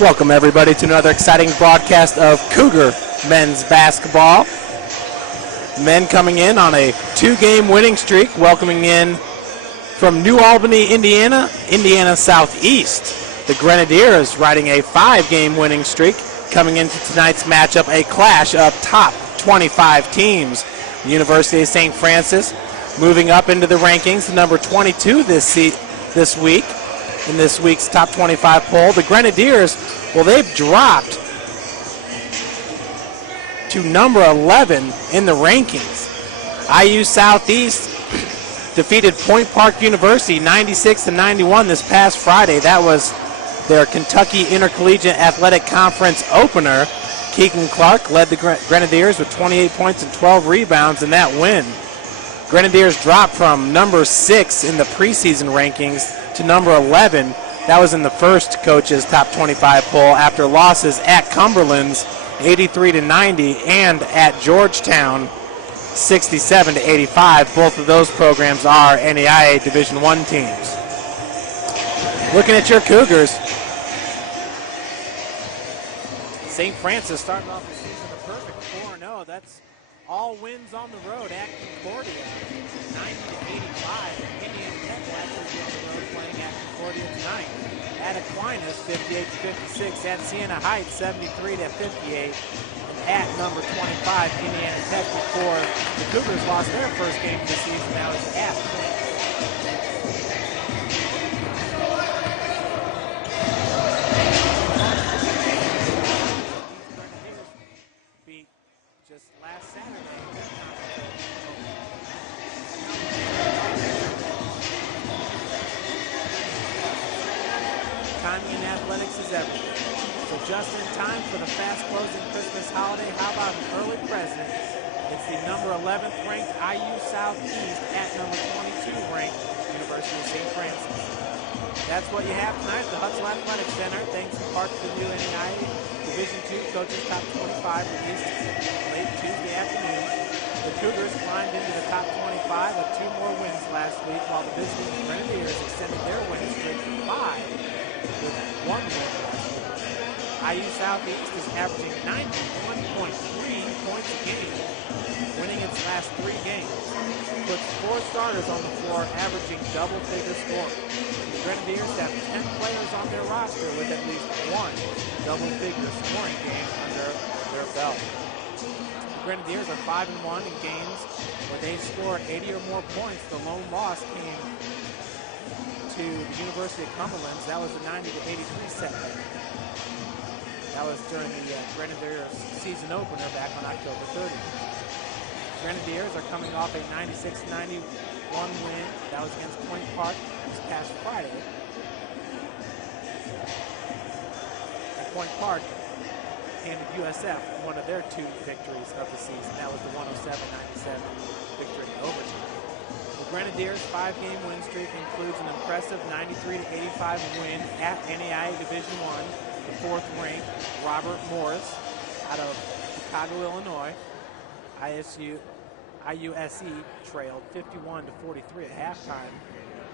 Welcome, everybody, to another exciting broadcast of Cougar men's basketball. Men coming in on a two-game winning streak, welcoming in from New Albany, Indiana, Indiana Southeast. The Grenadiers riding a five-game winning streak, coming into tonight's matchup, a clash of top 25 teams. The University of St. Francis moving up into the rankings, number 22 this week. In this week's top 25 poll. The Grenadiers, well, they've dropped to number 11 in the rankings. IU Southeast defeated Point Park University 96-91 this past Friday. That was their Kentucky Intercollegiate Athletic Conference opener. Keegan Clark led the Grenadiers with 28 points and 12 rebounds in that win. Grenadiers dropped from number 6 in the preseason rankings to number 11. That was in the first coach's top 25 poll after losses at Cumberland's 83-90 and at Georgetown 67-85. Both of those programs are NAIA Division I teams. Looking at your Cougars, St. Francis starting off the season a perfect 4-0. That's all wins on the road at Concordia, 90-85. Indiana Tech will actually be on the road playing at Concordia tonight. At Aquinas, 58-56. At Siena Heights, 73-58. And at number 25, Indiana Tech, before the Cougars lost their first game of the season. Now it's at beat just last Saturday. Timing in athletics is everything. So just in time for the fast-closing Christmas holiday, how about an early present? It's the number 11th ranked IU Southeast at number 22 ranked University of St. Francis. That's what you have tonight at the Hutzel Athletic Center. Thanks in part to the new NAIA Division II Coaches Top 25 released late Tuesday afternoon. The Cougars climbed into the top 25 with 2 more wins last week, while the visiting Grenadiers extended their winning streak to 5 with 1 win last week. IU Southeast is averaging 91.3 points a game, winning its last 3 games. Puts 4 starters on the floor, averaging double-figure scoring. The Grenadiers have 10 players on their roster with at least 1 double-figure scoring game under their belt. The Grenadiers are 5-1 in games where they scored 80 or more points. The lone loss came to the University of Cumberland. That was a 90-83 setback. That was during the Grenadiers season opener back on October 30th. Grenadiers are coming off a 96-91 win. That was against Point Park this past Friday. And Point Park handed USF one of their 2 victories of the season. That was the 107-97 victory in overtime. The Grenadiers' 5-game win streak includes an impressive 93-85 win at NAIA Division I. The 4th ranked Robert Morris out of Chicago, Illinois. IUSE trailed 51-43 at halftime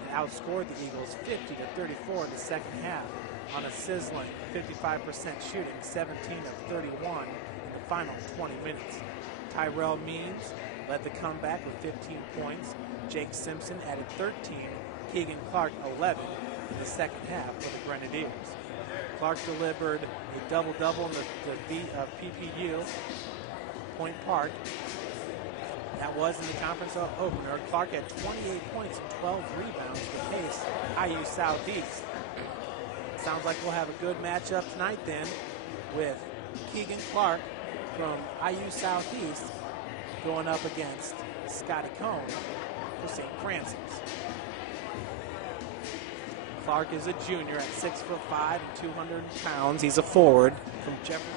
and outscored the Eagles 50-34 in the second half on a sizzling 55% shooting, 17 of 31 in the final 20 minutes. Tyrell Means led the comeback with 15 points. Jake Simpson added 13. Keegan Clark 11 in the second half for the Grenadiers. Clark delivered a double-double in the beat of PPU, Point Park. That was in the conference opener. Clark had 28 points and 12 rebounds to pace IU Southeast. Sounds like we'll have a good matchup tonight then with Keegan Clark from IU Southeast going up against Scotty Cohn for St. Francis. Clark is a junior at 6'5" and 200 pounds. He's a forward from Jefferson.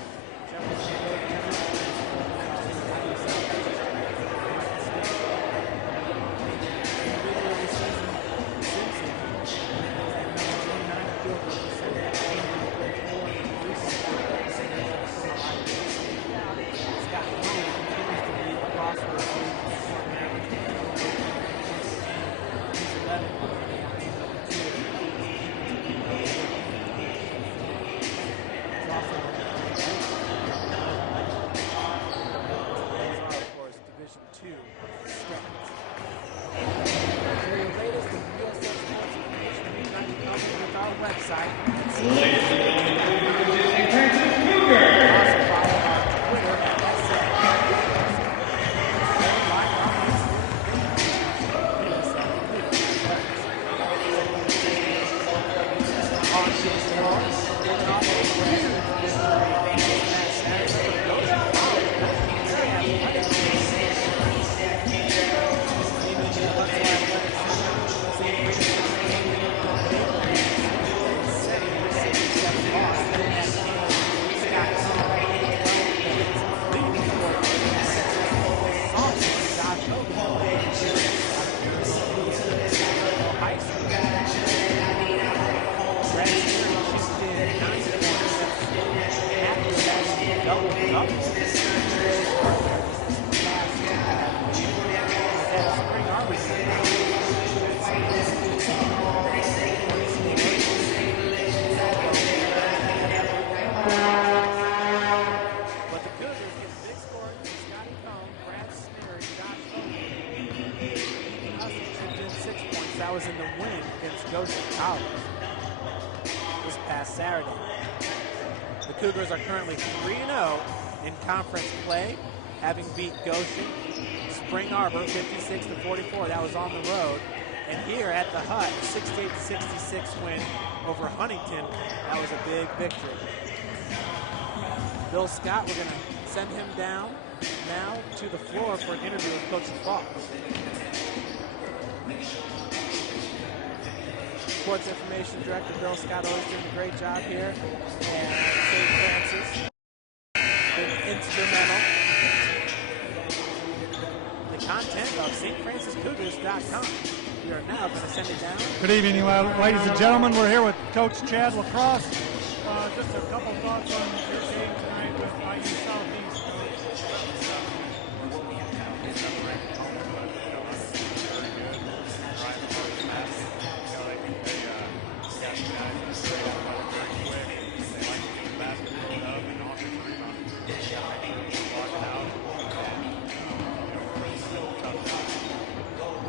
website. Ladies and gentlemen, St. Francis Cougars. Also follow our Twitter at SC. Like our Thanksgiving dinner. This at the Cleveland Athletics. On to the floor. Looking off a great victory this past Saturday for Goshen College. Very athletic team. Even the Hudson Athletics Center. St. Francis loss in that game. Scott leading the board. Sophomore Josh Hogan. High school. Brad Sperry shifted 9 points after that double-double. Spring Arbor. But the Cougars get big scores from Scotty Cohn, Brad Sperry, Josh Hogan. Ethan did 6 points. That was in the win against Goshen College this past Saturday. The Cougars are currently 3-0 in conference play, having beat Goshen, Spring Arbor 56-44. That was on the road. And here at the Hut, 68-66 win over Huntington. That was a big victory. Bill Scott, we're going to send him down now to the floor for an interview with Coach Fox. Sports Information Director Bill Scott always doing a great job here. And St. Francis, been instrumental. The content of stfranciscougars.com. We are now going to send it down. Good evening, ladies and gentlemen. We're here with Coach Chad Lacrosse. Just a couple thoughts on your game tonight with IU Southeast.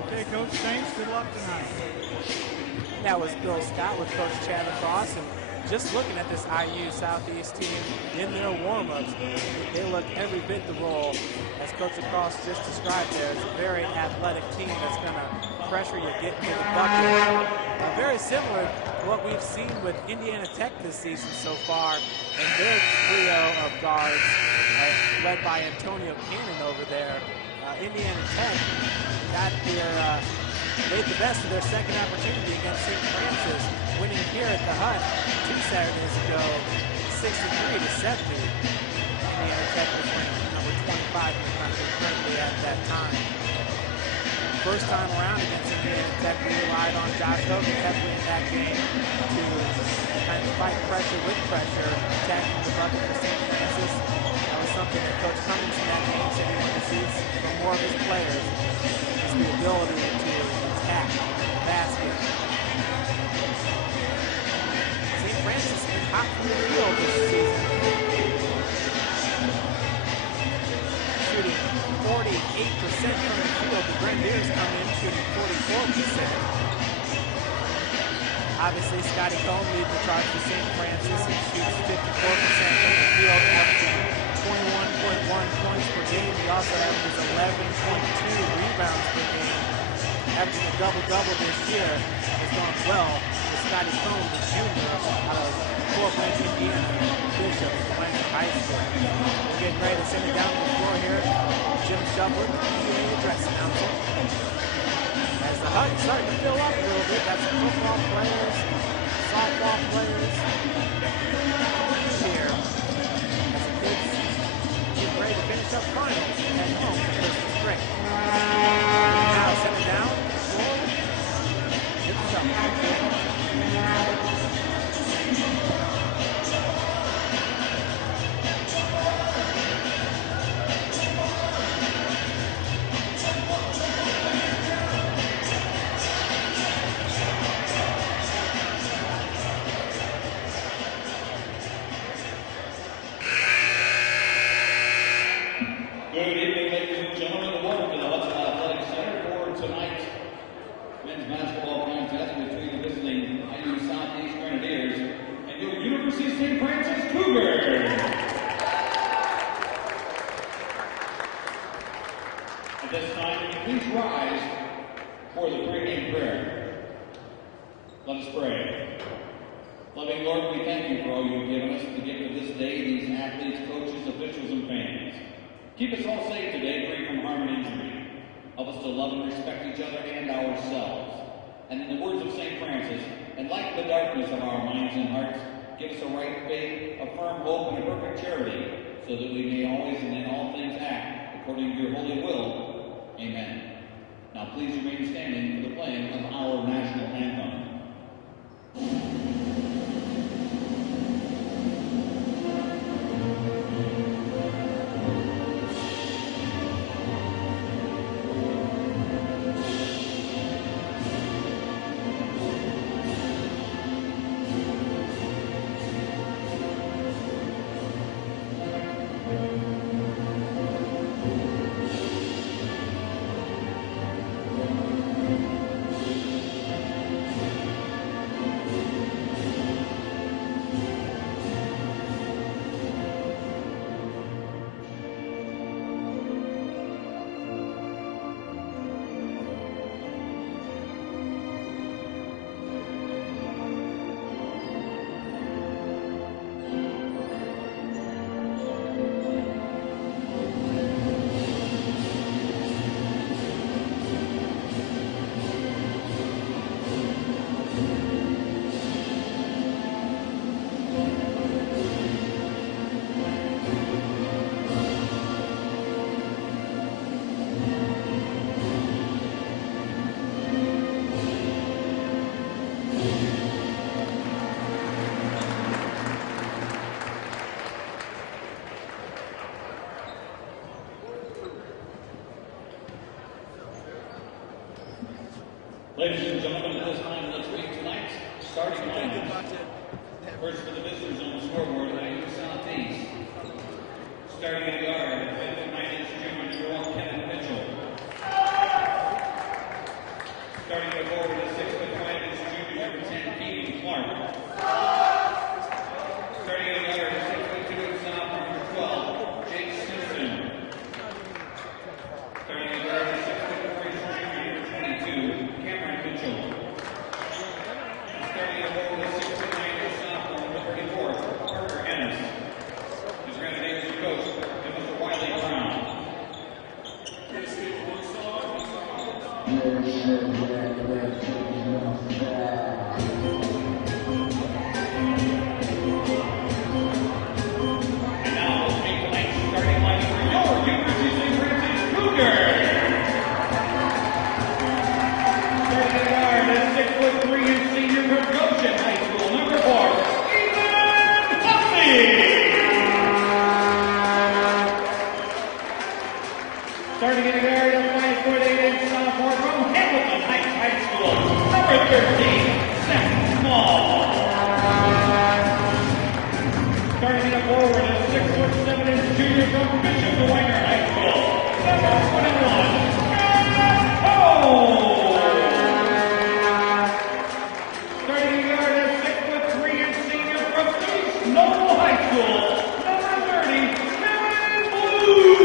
Okay, Coach, thanks. Good luck tonight. That was Bill Scott with Coach Chad Lacrosse. And just looking at this IU Southeast team in their warm-ups, they look every bit the role, as Coach Lacrosse just described there. It's a very athletic team that's going to pressure you, get into the bucket. Very similar to what we've seen with Indiana Tech this season so far, and their trio of guards led by Antonio Cannon over there. Indiana Tech made the best of their second opportunity against St. Francis, winning here at the Hut 2 Saturdays ago, 63-70. Indiana Tech was ranked number 25 in the country currently at that time. First time around against Indiana Tech, we relied on Josh Hogan heavily in that game to kind of fight pressure with pressure, attacking the bucket for St. Francis. That was something that Coach Cummings in that game said he wanted to see from more of his players, is the ability to attack the basket. St. Francis has been hot from the field this season, shooting 48% from the field. The Grenadiers come in shooting 44%. Obviously, Scotty Cohn leads the charge for St. Francis. He shoots 54% from the field, averaging 21.1 points per game. He also averages 11.2 rebounds per game. Averaging a double-double this year has gone well with Scotty Cohn, the junior out of Fort Wayne, Indiana, Bishop, Wayne High School. We're getting ready to send it down to the floor here. Jim Shuffler, the PA address announcer. As the Hut is starting to fill up a little bit, got some football players, softball players here. As the kids get ready to finish up finals at home for Christmas break. Now send it down to the floor. It's up. Good evening, ladies and gentlemen, and welcome to the Hudson Athletic Center for tonight's men's basketball contest between the visiting Cougars. At this time, please rise for the pregame prayer. Let us pray. Loving Lord, we thank you for all you've given us, the gift of this day, these athletes, coaches, officials, and fans. Keep us all safe today, free from harm and injury. Help us to love and respect each other and ourselves. And in the words of St. Francis, enlighten the darkness of our minds and hearts, give us a right faith, a firm hope, and a perfect charity, so that we may always and in all things act according to your holy will. Amen. Now please remain standing for the playing of our national anthem. Ladies and gentlemen, at this time, let's read tonight's starting lineup. First for the visitors on the scoreboard, IU Southeast. Starting at guard, 5'9" junior number 1, Kevin Mitchell. Starting at forward, 6'5" junior number 10, Keaton Clark. Starting at guard, 6'2" sophomore number 12, Jake Simpson. Starting at guard, 6'4" junior number 22. Starting at forward, 6'9" sophomore number 34, Parker Ennis. His grenadiers coach, Mr. Wiley Brown. And now let's make tonight's starting line for your University of St. Francis Cougars. Starting at guard at 6'3" and senior from Goshen High School, number 4, Ethan Hussey. Starting at guard at 5'8" sophomore from Hamilton Heights High School, number 13, Seth Small. Starting at forward at 6'7" junior from Bishop DeWeiner High School, number 21, Scott Cole. Starting at guard at 6'3" and senior from East Noble High School, number 30, Kevin Blue.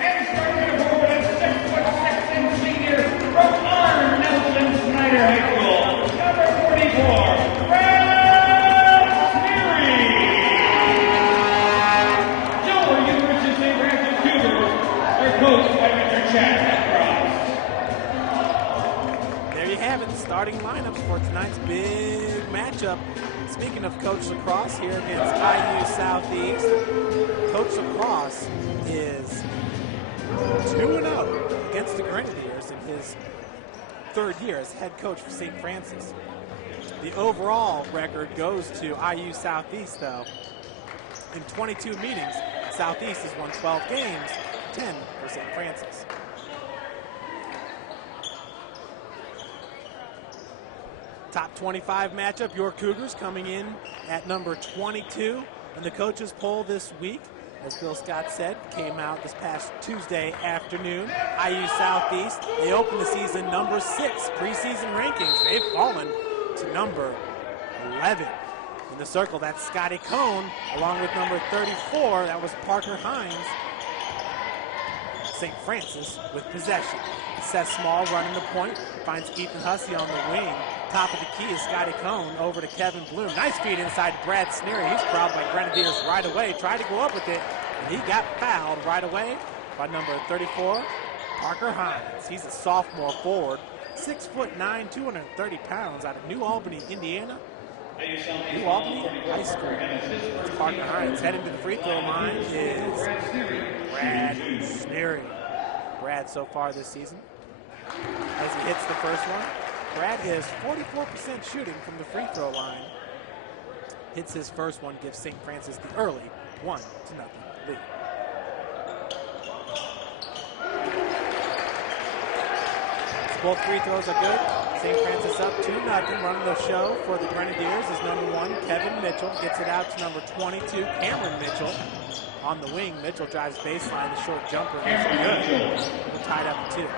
And starting at forward at 6'6" and senior from R. Nelson Snyder High School, number 44, Brad Sneary. Your University of St. Francis Cougars are coached by Mr. Chad Lacrosse. There you have it, the starting lineups for tonight's big matchup. Speaking of Coach Lacrosse here against IU Southeast, Coach Lacrosse is 2-0 against the Grenadiers in his third year as head coach for St. Francis. The overall record goes to IU Southeast, though. In 22 meetings, Southeast has won 12 games, 10 for St. Francis. Top 25 matchup, your Cougars coming in at number 22 in the coaches poll this week. As Bill Scott said, came out this past Tuesday afternoon. IU Southeast, they opened the season number 6 preseason rankings. They've fallen to number 11. In the circle, that's Scotty Cohn, along with number 34. That was Parker Hines. St. Francis with possession. Seth Small running the point, finds Ethan Hussey on the wing. Top of the key is Scotty Cohn over to Kevin Bloom. Nice feed inside Brad Sneary. He's proud by Grenadiers right away. Tried to go up with it, and he got fouled right away by number 34, Parker Hines. He's a sophomore forward, 6'9", 230 pounds, out of New Albany, Indiana. New Albany High School. That's Parker Hines. Heading to the free throw line is Brad Sneary. Brad so far this season, as he hits the first one. Brad is 44% shooting from the free throw line. Hits his first one, gives St. Francis the early 1-0 lead. Both free throws are good. St. Francis up 2-0. Running the show for the Grenadiers is number 1, Kevin Mitchell. Gets it out to number 22, Cameron Mitchell. On the wing, Mitchell drives baseline, the short jumper. Is good. We're tied up at 2.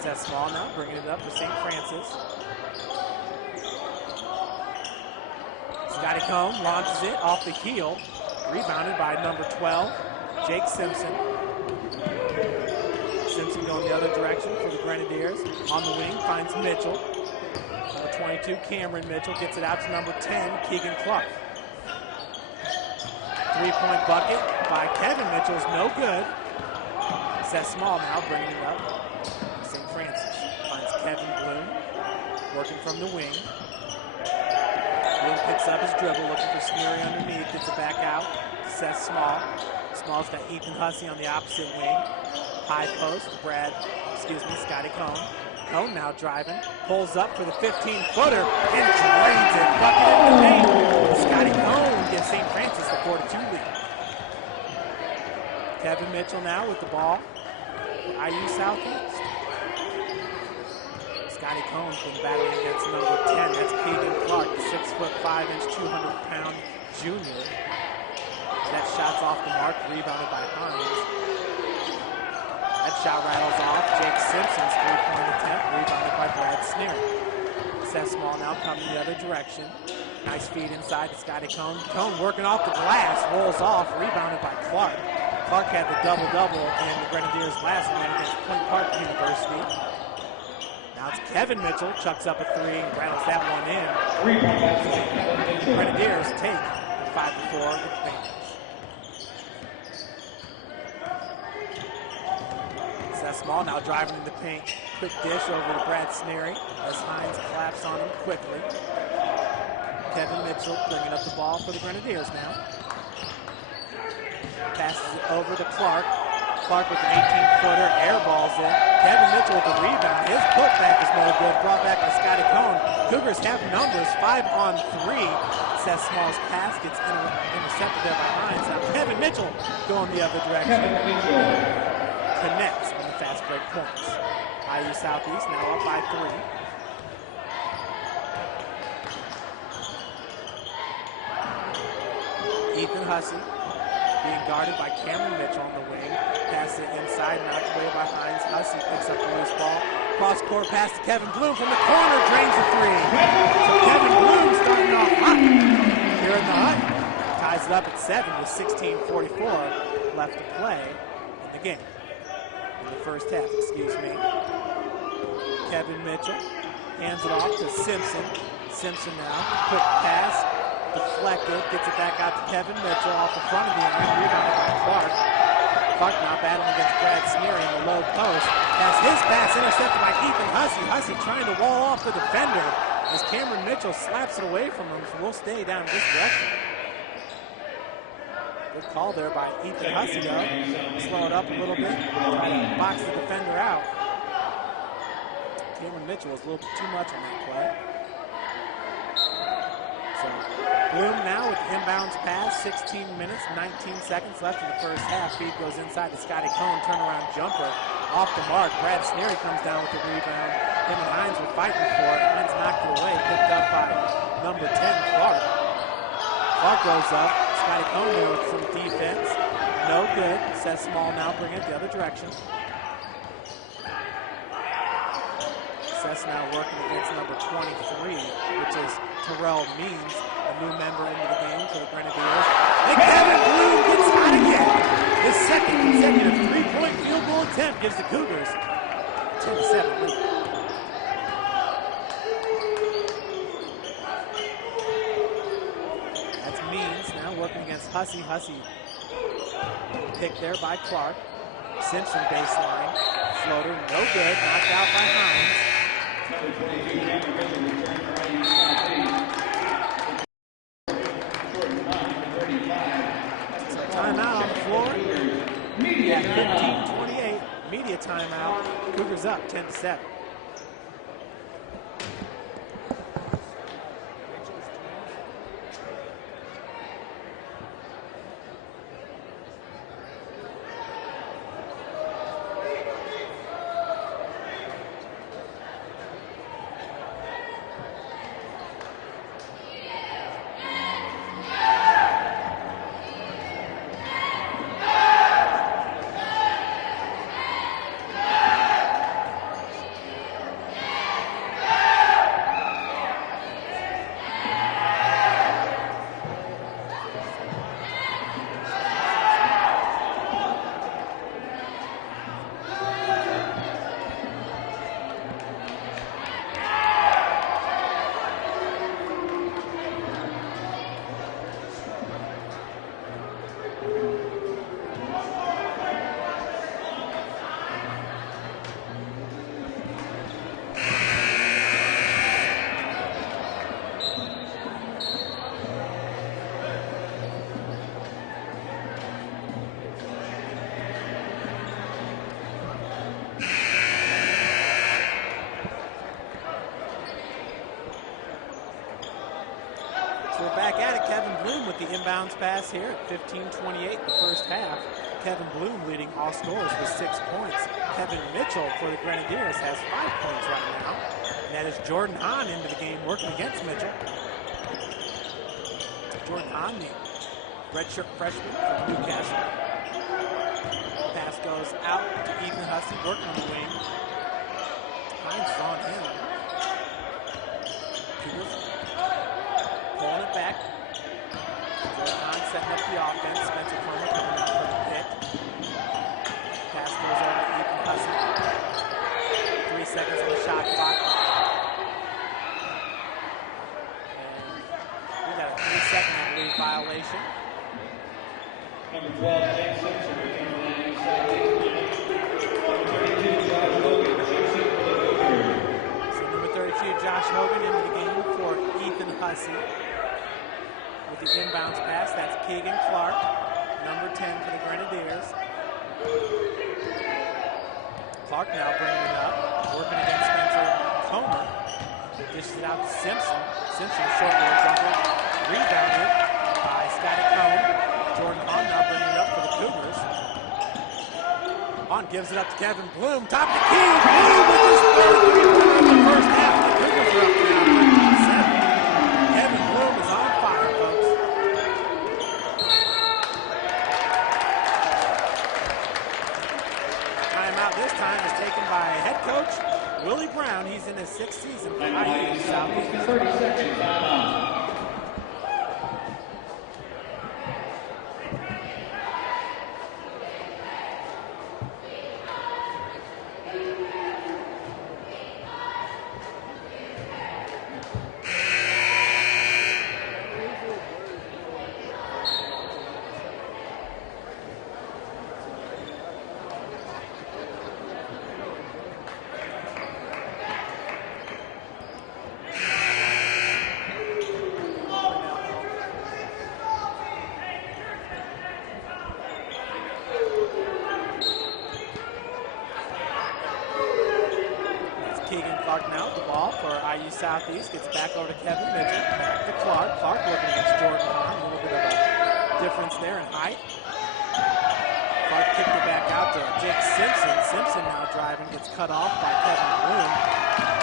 Seth Small now bringing it up for St. Francis. Scotty Cohn launches it off the heel. Rebounded by number 12, Jake Simpson. Simpson going the other direction for the Grenadiers. On the wing, finds Mitchell. Number 22, Cameron Mitchell, gets it out to number 10, Keegan Clark. Three-point bucket by Kevin Mitchell is no good. Seth Small now bringing it up. St. Francis finds Kevin Bloom, working from the wing. Bloom picks up his dribble, looking for Sneary underneath, gets it back out. Seth Small. Small's got Ethan Hussey on the opposite wing. High post, Scotty Cohn. Cohn now driving, pulls up for the 15-footer, and drains it. Bucket in the paint. Scotty Cohn gives St. Francis the 4-2 lead. Kevin Mitchell now with the ball for IU Southeast. Scotty Cohn's been battling against number 10. That's Keegan Clark, the 6'5", 200-pound junior. That shot's off the mark, rebounded by Hines. That shot rattles off. Jake Simpson's three-point attempt, rebounded by Brad Sneary. Seth Small now coming the other direction. Nice feed inside to Scotty Cohn. Cohn working off the glass, rolls off, rebounded by Clark. Clark had the double-double in the Grenadiers' last win against Point Park University. Now it's Kevin Mitchell, chucks up a three and rattles that one in. Grenadiers take 5-4 advantage. Seth Small now driving in the paint. Quick dish over to Brad Sneary as Hines claps on him quickly. Kevin Mitchell bringing up the ball for the Grenadiers now. Passes it over to Clark. Clark with an 18-footer, airballs it. Kevin Mitchell with the rebound. His putback is no good. Brought back by Scotty Cohn. Cougars have numbers, 5-on-3. Seth Small's pass gets intercepted there by Hines. Now Kevin Mitchell going the other direction. Connects on the fast break points. IU Southeast now up by 3. Ethan Hussey being guarded by Cameron Mitchell on the wing. Pass it inside, knocked away by Hines. Hussey picks up the loose ball. Cross-court pass to Kevin Bloom from the corner, drains the 3. So Kevin Bloom starting off hot here in the hut. Ties it up at 7 with 16:44 left to play in the game. In the first half, Kevin Mitchell hands it off to Simpson. Simpson now, quick pass. Deflected, gets it back out to Kevin Mitchell off the front of the iron, rebounded by Clark. Clark now battling against Brad Sneary in the low post. Has his pass intercepted by Ethan Hussey. Hussey trying to wall off the defender as Cameron Mitchell slaps it away from him, so we'll stay down this direction. Good call there by Ethan Hussey though. Slow it up a little bit, try to box the defender out. Cameron Mitchell was a little bit too much on that play. So Bloom now with the inbounds pass, 16 minutes, 19 seconds left in the first half. Feed goes inside to Scotty Cohn, turnaround jumper off the mark. Brad Sneary comes down with the rebound. Him and Hines were fighting for it. Hines knocked it away, picked up by number 10, Clark. Clark goes up. Scotty Cohn there with some defense. No good. Seth Small now bringing it the other direction. Success now working against number 23, which is Terrell Means, a new member into the game for the Grenadiers. And Kevin Bloom gets hot again. His second consecutive three-point field goal attempt gives the Cougars 10-7 lead. That's Means now working against Hussey. Hussey picked there by Clark. Simpson baseline. Floater, no good. Knocked out by Hines. So timeout on the floor. At 15:28. Media timeout. Cougars up 10-7. The inbounds pass here at 15:28 the first half. Kevin Bloom leading all scorers with 6 points. Kevin Mitchell for the Grenadiers has 5 points right now. And that is Jordan Hahn into the game working against Mitchell. Jordan Hahn, the redshirt freshman from Newcastle. Pass goes out to Ethan Hussey working on the wing. Hines is on him. Pulling it back. Hahn setting up the offense. Spencer Comer coming out for the pick. Pass goes over to Ethan Hussey. 3 seconds on the shot clock. And we got a 3-second, I believe, violation. Number 12, James Simpson, return to the inside. Number 32, Josh Hogan, checks in for the Cougars. So number 32, Josh Hogan into the game for Ethan Hussey. With the inbounds pass, that's Keegan Clark, number 10 for the Grenadiers. Clark now bringing it up, working against Spencer Comer. Dishes it out to Simpson. Simpson shortly jumper, rebounded by Scotty Cone. Jordan Hahn now bringing it up for the Cougars. Hahn gives it up to Kevin Bloom, top the key. Bloom with his third three-pointer in the first half. The Cougars are up now 13-7. Kevin Bloom is on fire, folks. Timeout this time is taken by head coach Willie Brown. He's in his 6th season for IU Southeast. 30 seconds, timeout. Southeast gets back over to Kevin Mitchell, back to Clark. Clark looking against Jordan Hahn. A little bit of a difference there in height. Clark kicked it back out to Jake Simpson. Simpson now driving, gets cut off by Kevin Bloom.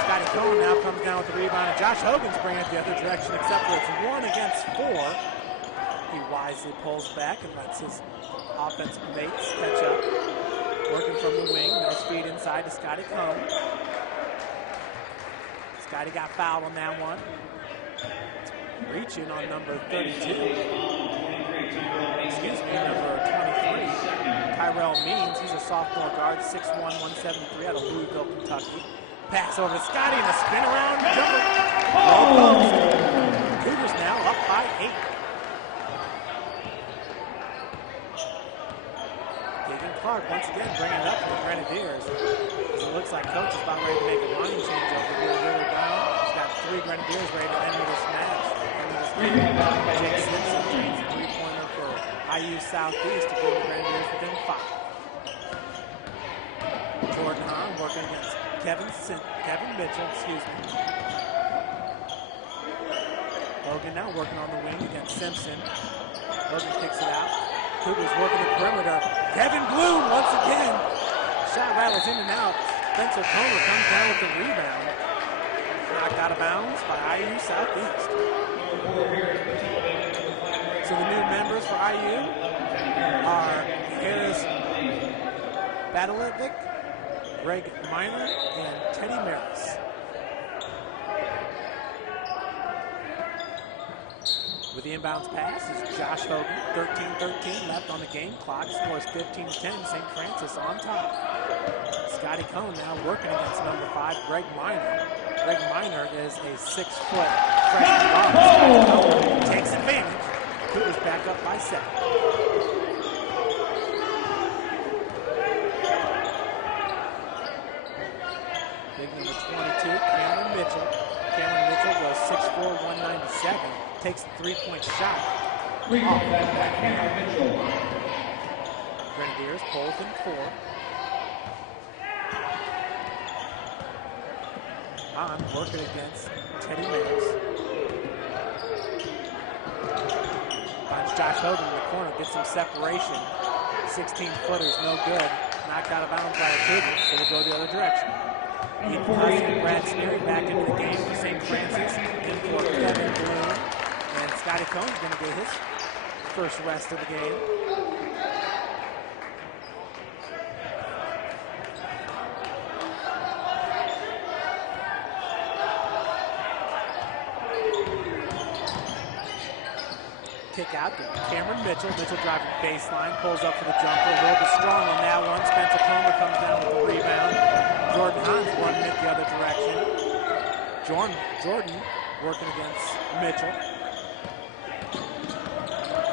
Scotty Cohen now comes down with the rebound, and Josh Hogan's bringing it the other direction, except for it's 1 against 4. He wisely pulls back and lets his offensive mates catch up. Working from the wing, nice feed inside to Scotty Cohen. Scotty got fouled on that one. Reaching on number 32. Excuse me, number 23. Tyrell Means, he's a sophomore guard, 6'1", 173 out of Louisville, Kentucky. Pass over to Scotty and a spin around jumper. Low post. Cougars now up by 8. Keegan Clark once again bringing it up for the Grenadiers. It looks like Coach is about ready to make a line change over here. Really down. He's got 3 Grenadiers ready to end this match. Jake Simpson drains a 3-pointer for IU Southeast to bring the Grenadiers within 5. Jordan Hahn working against Kevin Mitchell, Hogan now working on the wing against Simpson. Hogan kicks it out. Cougars working the perimeter. Kevin Bloom once again. Shot rattles in and out. Spencer Comer comes down with the rebound. Knocked out of bounds by IU Southeast. So the new members for IU are Harris Badalovic, Greg Miner, and Teddy Maris. With the inbounds pass is Josh Hogan, 13-13 left on the game clock, scores 15-10, St. Francis on top. Scotty Cohn now working against number 5, Greg Miner. Greg Miner is a 6-foot freshman guard. Takes advantage. Cougars back up by 7. Big number 22, Cameron Mitchell. Cameron Mitchell was 6'4", 197. Takes a 3-point shot. Cameron Mitchell. Grenadiers pulls in 4. On working against Teddy Maris. Finds Josh Hogan in the corner, gets some separation. 16-footer's no good. Knocked out of bounds by a Cougar, so we'll go the other direction. Ethan Hussey and Brad Sneary back into the game for St. Francis. In for Kevin Bloom. And Scotty Cohn's going to get his first rest of the game. Kick out to Cameron Mitchell. Mitchell driving baseline, pulls up for the jumper. A little bit strong on that one. Spencer Comer comes down with the rebound. Jordan Hahn's running it the other direction. Jordan working against Mitchell.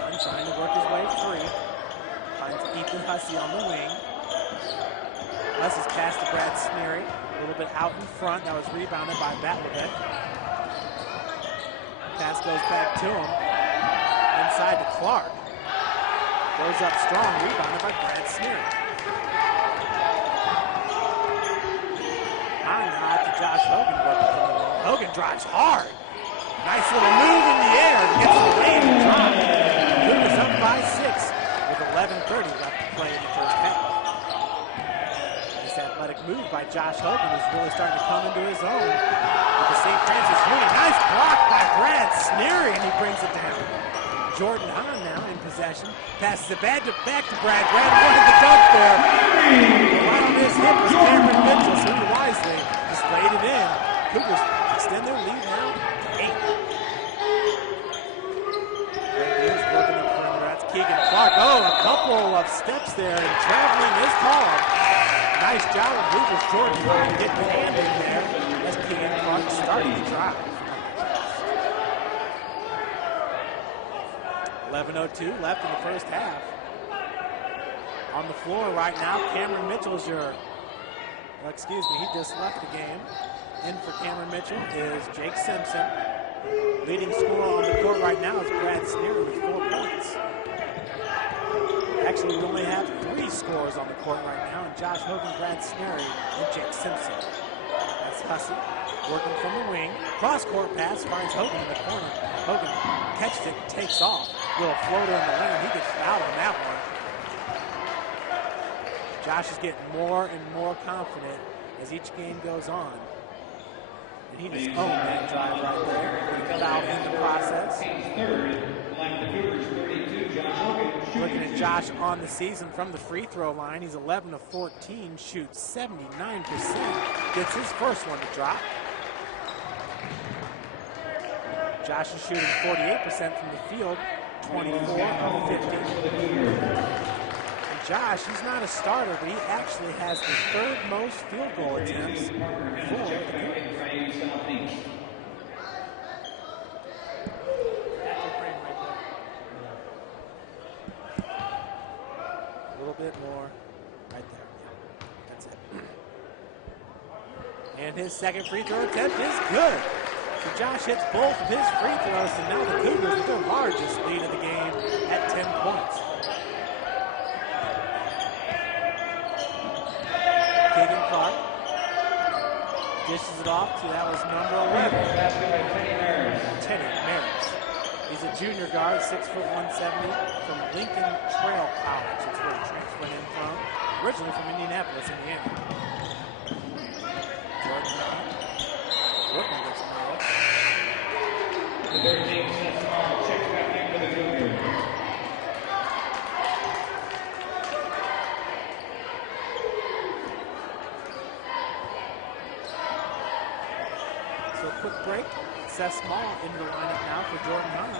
And trying to work his way free. Finds Ethan Hussey on the wing. Hussey's pass to Brad Sneary. A little bit out in front. That was rebounded by Batlovic. Pass goes back to him. Inside to Clark. Goes up strong, rebounded by Brad Sneary. On out to Josh Hogan. Hogan drives hard. Nice little move in the air. Gets the lane and drop. Cougars up by 6 with 11:30 left to play in the first half. This athletic move by Josh Hogan is really starting to come into his own with the St. Francis wing. Nice block by Brad Sneary, and he brings it down. Jordan Hahn now in possession. Passes it back to Brad. Brad wanted the dunk there. The line on his hit was Cameron Mitchell, so he wisely just laid it in. Cougars extend their lead now to 8. Grenadiers working the perimeter. That's Keegan Clark. Oh, a couple of steps there, and traveling is called. Nice job of Cougars. Jordan Hahn getting the hand in there as Keegan Clark starting to drive. 11:02 left in the first half. On the floor right now, Cameron Mitchell's he just left the game. In for Cameron Mitchell is Jake Simpson. Leading scorer on the court right now is Brad Sneary with 4 points. Actually, we only have 3 scorers on the court right now, and Josh Hogan, Brad Sneary, and Jake Simpson. That's Hussey working from the wing. Cross-court pass finds Hogan in the corner. Hogan catches it, takes off. Little floater in the lane. He gets fouled on that one. Josh is getting more and more confident as each game goes on. And he just owned that drive right there. Fouled in the process. Looking at Josh on the season from the free throw line. He's 11 of 14, shoots 79%. Gets his first one to drop. Josh is shooting 48% from the field, 24 of 50. And Josh, he's not a starter, but he actually has the third most field goal attempts for the Cougars. A little bit more right there. Yeah, that's it. And his second free throw attempt is good. So Josh hits both of his free throws, and now the Cougars with their largest lead of the game at 10 points. Keegan Clark dishes it off to, that was number 11. Teddy Maris. He's a junior guard, 6'1", 170, from Lincoln Trail College. That's where he transferred in from, originally from Indianapolis, Indiana. Jordan Brooklyn gets it now. The 13 sets small, checks back in for the Cougars. So a quick break. Seth Small into the lineup now for Jordan Hahn.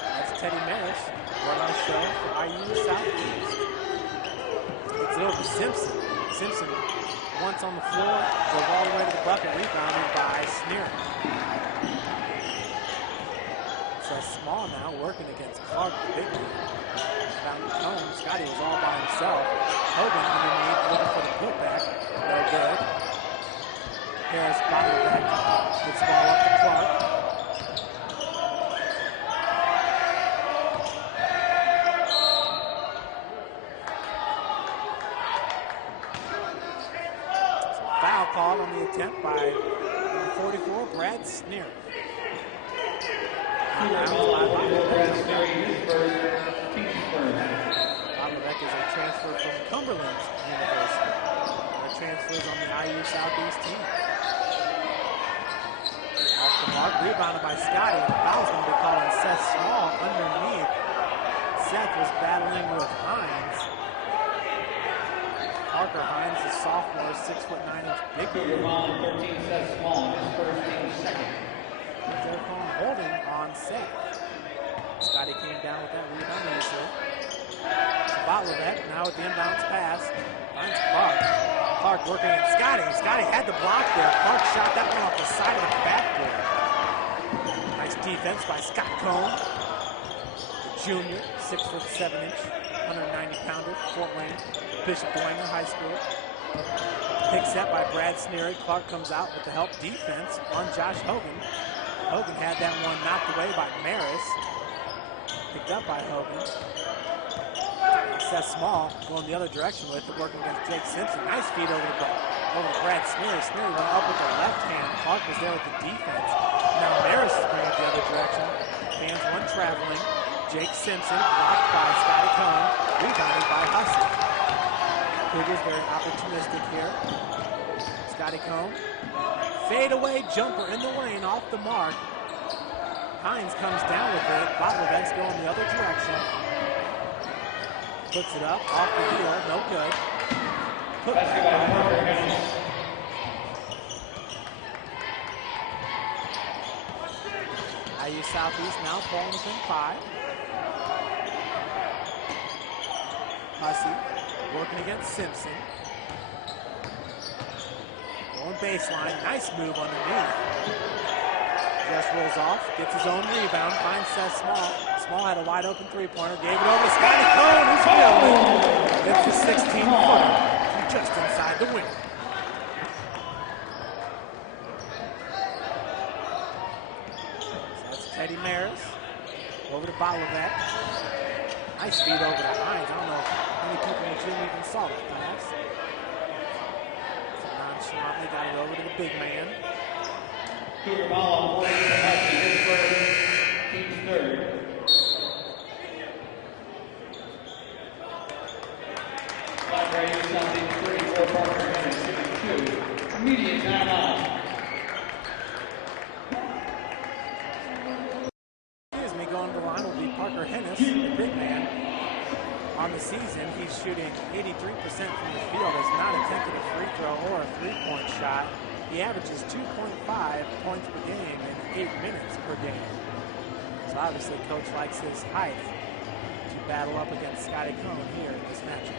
That's Teddy Maris. Right on the show for IU Southeast. It's over to Simpson. Simpson, once on the floor, goes all the way to the bucket, rebounded by Sneer. So Small now working against Clark, the big man. Down the cone, Scotty was all by himself. Hogan underneath, looking for the putback. No good. Harris bottled back. Gets the ball up to Clark. Foul called on the attempt by number 44, Brad Sneer. Bobrovec is a transfer from Cumberland University. There are transfers on the IU Southeast team. Off the mark, rebounded by Scotty. The foul's going to be called on Seth Small underneath. Seth was battling with Hines. Parker Hines, a sophomore, 6'9" big. Cougar ball 13 Seth Small, his first team second. They're calling holding on Seth. Scotty came down with that rebound easily. Botlovec now with the inbounds pass. Finds Clark. Clark working at Scotty. Scotty had the block there. Clark shot that one off the side of the backboard. Nice defense by Scott Cohn. The junior, 6'7", 190-pounder, Fort Wayne, Bishop Dwenger High School. Pick set by Brad Sneery. Clark comes out with the help defense on Josh Hogan. Hogan had that one knocked away by Maris. Picked up by Hogan. Seth Small going the other direction with it, working against Jake Simpson. Nice feed over to Brad Sneery. Sneery went up with the left hand. Clark was there with the defense. Now Maris is going the other direction. Fans one traveling. Jake Simpson blocked by Scotty Cohn. Rebounded by Hussey. Cougars very opportunistic here. Scotty Cohn. Fadeaway jumper in the lane off the mark. Hines comes down with it. Botlovec's going the other direction. Puts it up off the heel. No good. Put back by Hines. IU Southeast now pulling within 5. Hussey working against Simpson. Going baseline, nice move underneath. Just rolls off, gets his own rebound, finds Seth Small. Small had a wide open three-pointer, gave it over to Scotty Cohn, who's building. It's the 16-footer from just inside the wing. So that's Teddy Maris. Over to Botlovec. Nice feed over to Hines. I don't know how many people in the gym even saw that pass. So nonchalantly got it over to the big man. Cougar ball on 40 to Hussey, his first, team's third. Flat range, something 34 Parker Hennis, 2. Immediate timeout. Going to the line will be Parker Hennis, the big man. On the season, he's shooting 83% from the field, has not attempted a free throw or a three-point shot. He averages 2.5 points per game and 8 minutes per game. So obviously, Coach likes his height to battle up against Scotty Cohn here in this matchup.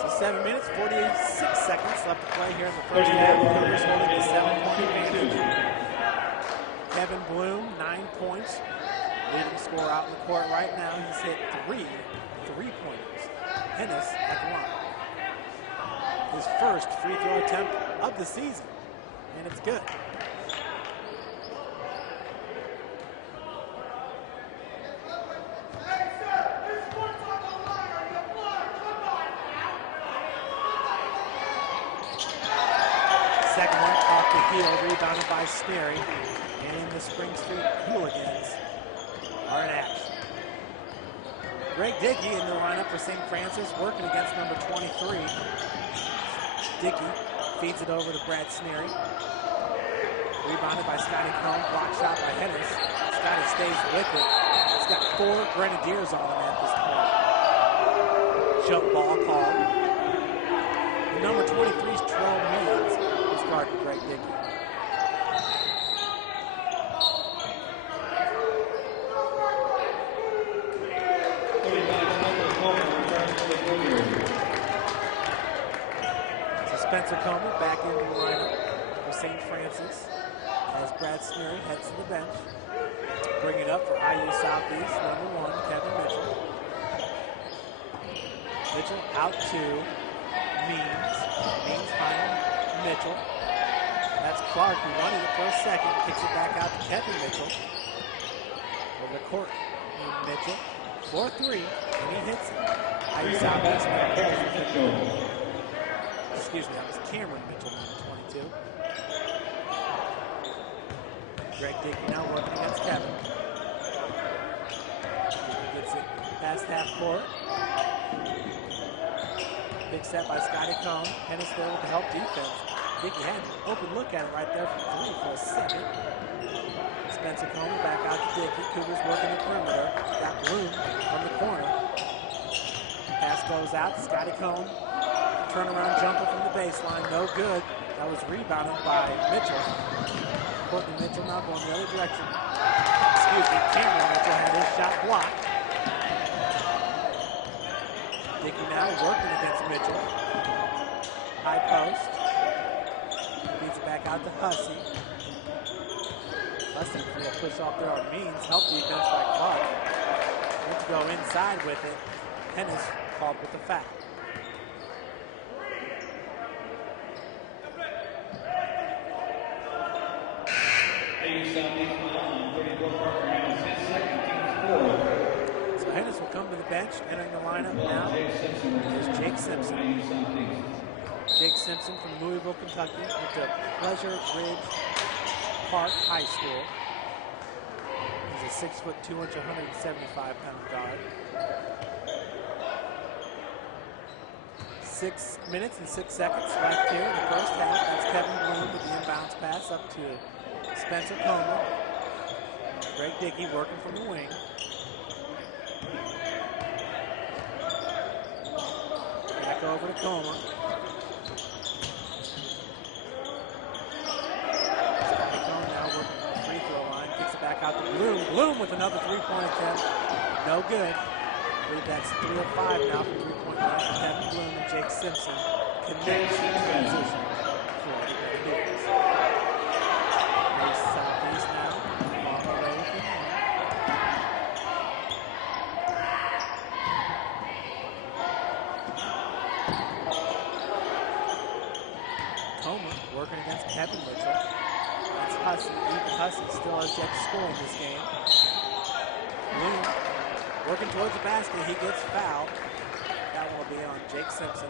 So 7 minutes, 46 seconds left to play here in the first half. Cougars holding a 7-point advantage. Kevin Bloom, 9 points. Leading scorer out in the court right now. He's hit 3 3-pointers. Hennis at the line. His first free throw attempt of the season, and it's good. Second one off the heel, rebounded by Sneary. And the Spring Street Hooligans are in action. Greg Dickey in the lineup for St. Francis, working against number 23. Dickey feeds it over to Brad Sneary. Rebounded by Scotty Cohn, block shot by Hennis. Scotty stays with it. He's got 4 Grenadiers on him at this point. Jump ball called. The number 23's Terrell Means is guarding Greg Dickey. Spencer Comer back in the lineup for St. Francis as Brad Sneary heads to the bench. Bring it up for IU Southeast, number 1, Kevin Mitchell. Mitchell out to Means. Means behind Mitchell. That's Clark who wanted it for a second. Kicks it back out to Kevin Mitchell. Over the court. Mitchell for 3, and he hits it. IU Southeast. Excuse me, that was Cameron Mitchell, number 22. Greg Dickey now working against Kevin. Gets it past half court. Big set by Scotty Cohn. Hennis there with the help defense. Dickey had an open look at it right there for 3 for a second. Spencer Cohn back out to Dickey. Cougars working the perimeter. Got Bloom from the corner. Pass goes out. Scotty Cohn. Turnaround jumper from the baseline, no good. That was rebounded by Mitchell. Courtney Mitchell now going the other direction. Excuse me, Cameron Mitchell had his shot blocked. Dickey now working against Mitchell. High post. Beats it back out to Hussey. Hussey for a push off there on Means. Help defense by Clark. Went to go inside with it. Hennis called with the foul. So Hennis will come to the bench. Entering the lineup now is Jake Simpson. Jake Simpson from Louisville, Kentucky, went to Pleasure Ridge Park High School. He's a 6'2", 175-pound guard. 6 minutes and 6 seconds left here in the first half. That's Kevin Bloom with the inbounds pass up to Spencer Comer. Greg Dickey working from the wing. Back over to Comer. Scotty Comer now working from the free throw line. Kicks it back out to Bloom. Bloom with another 3-point attempt. No good. I believe that's 3 of 5 now from 3-point line for Kevin Bloom and Jake Simpson. connection position for the Grenadiers. They're southeast now, on the way with the man. Comer working against Kevin Mitchell. That's Hussey. Ethan Hussey still has yet to score in this game. Bloom working towards the basket. He gets fouled. That will be on Jake Simpson.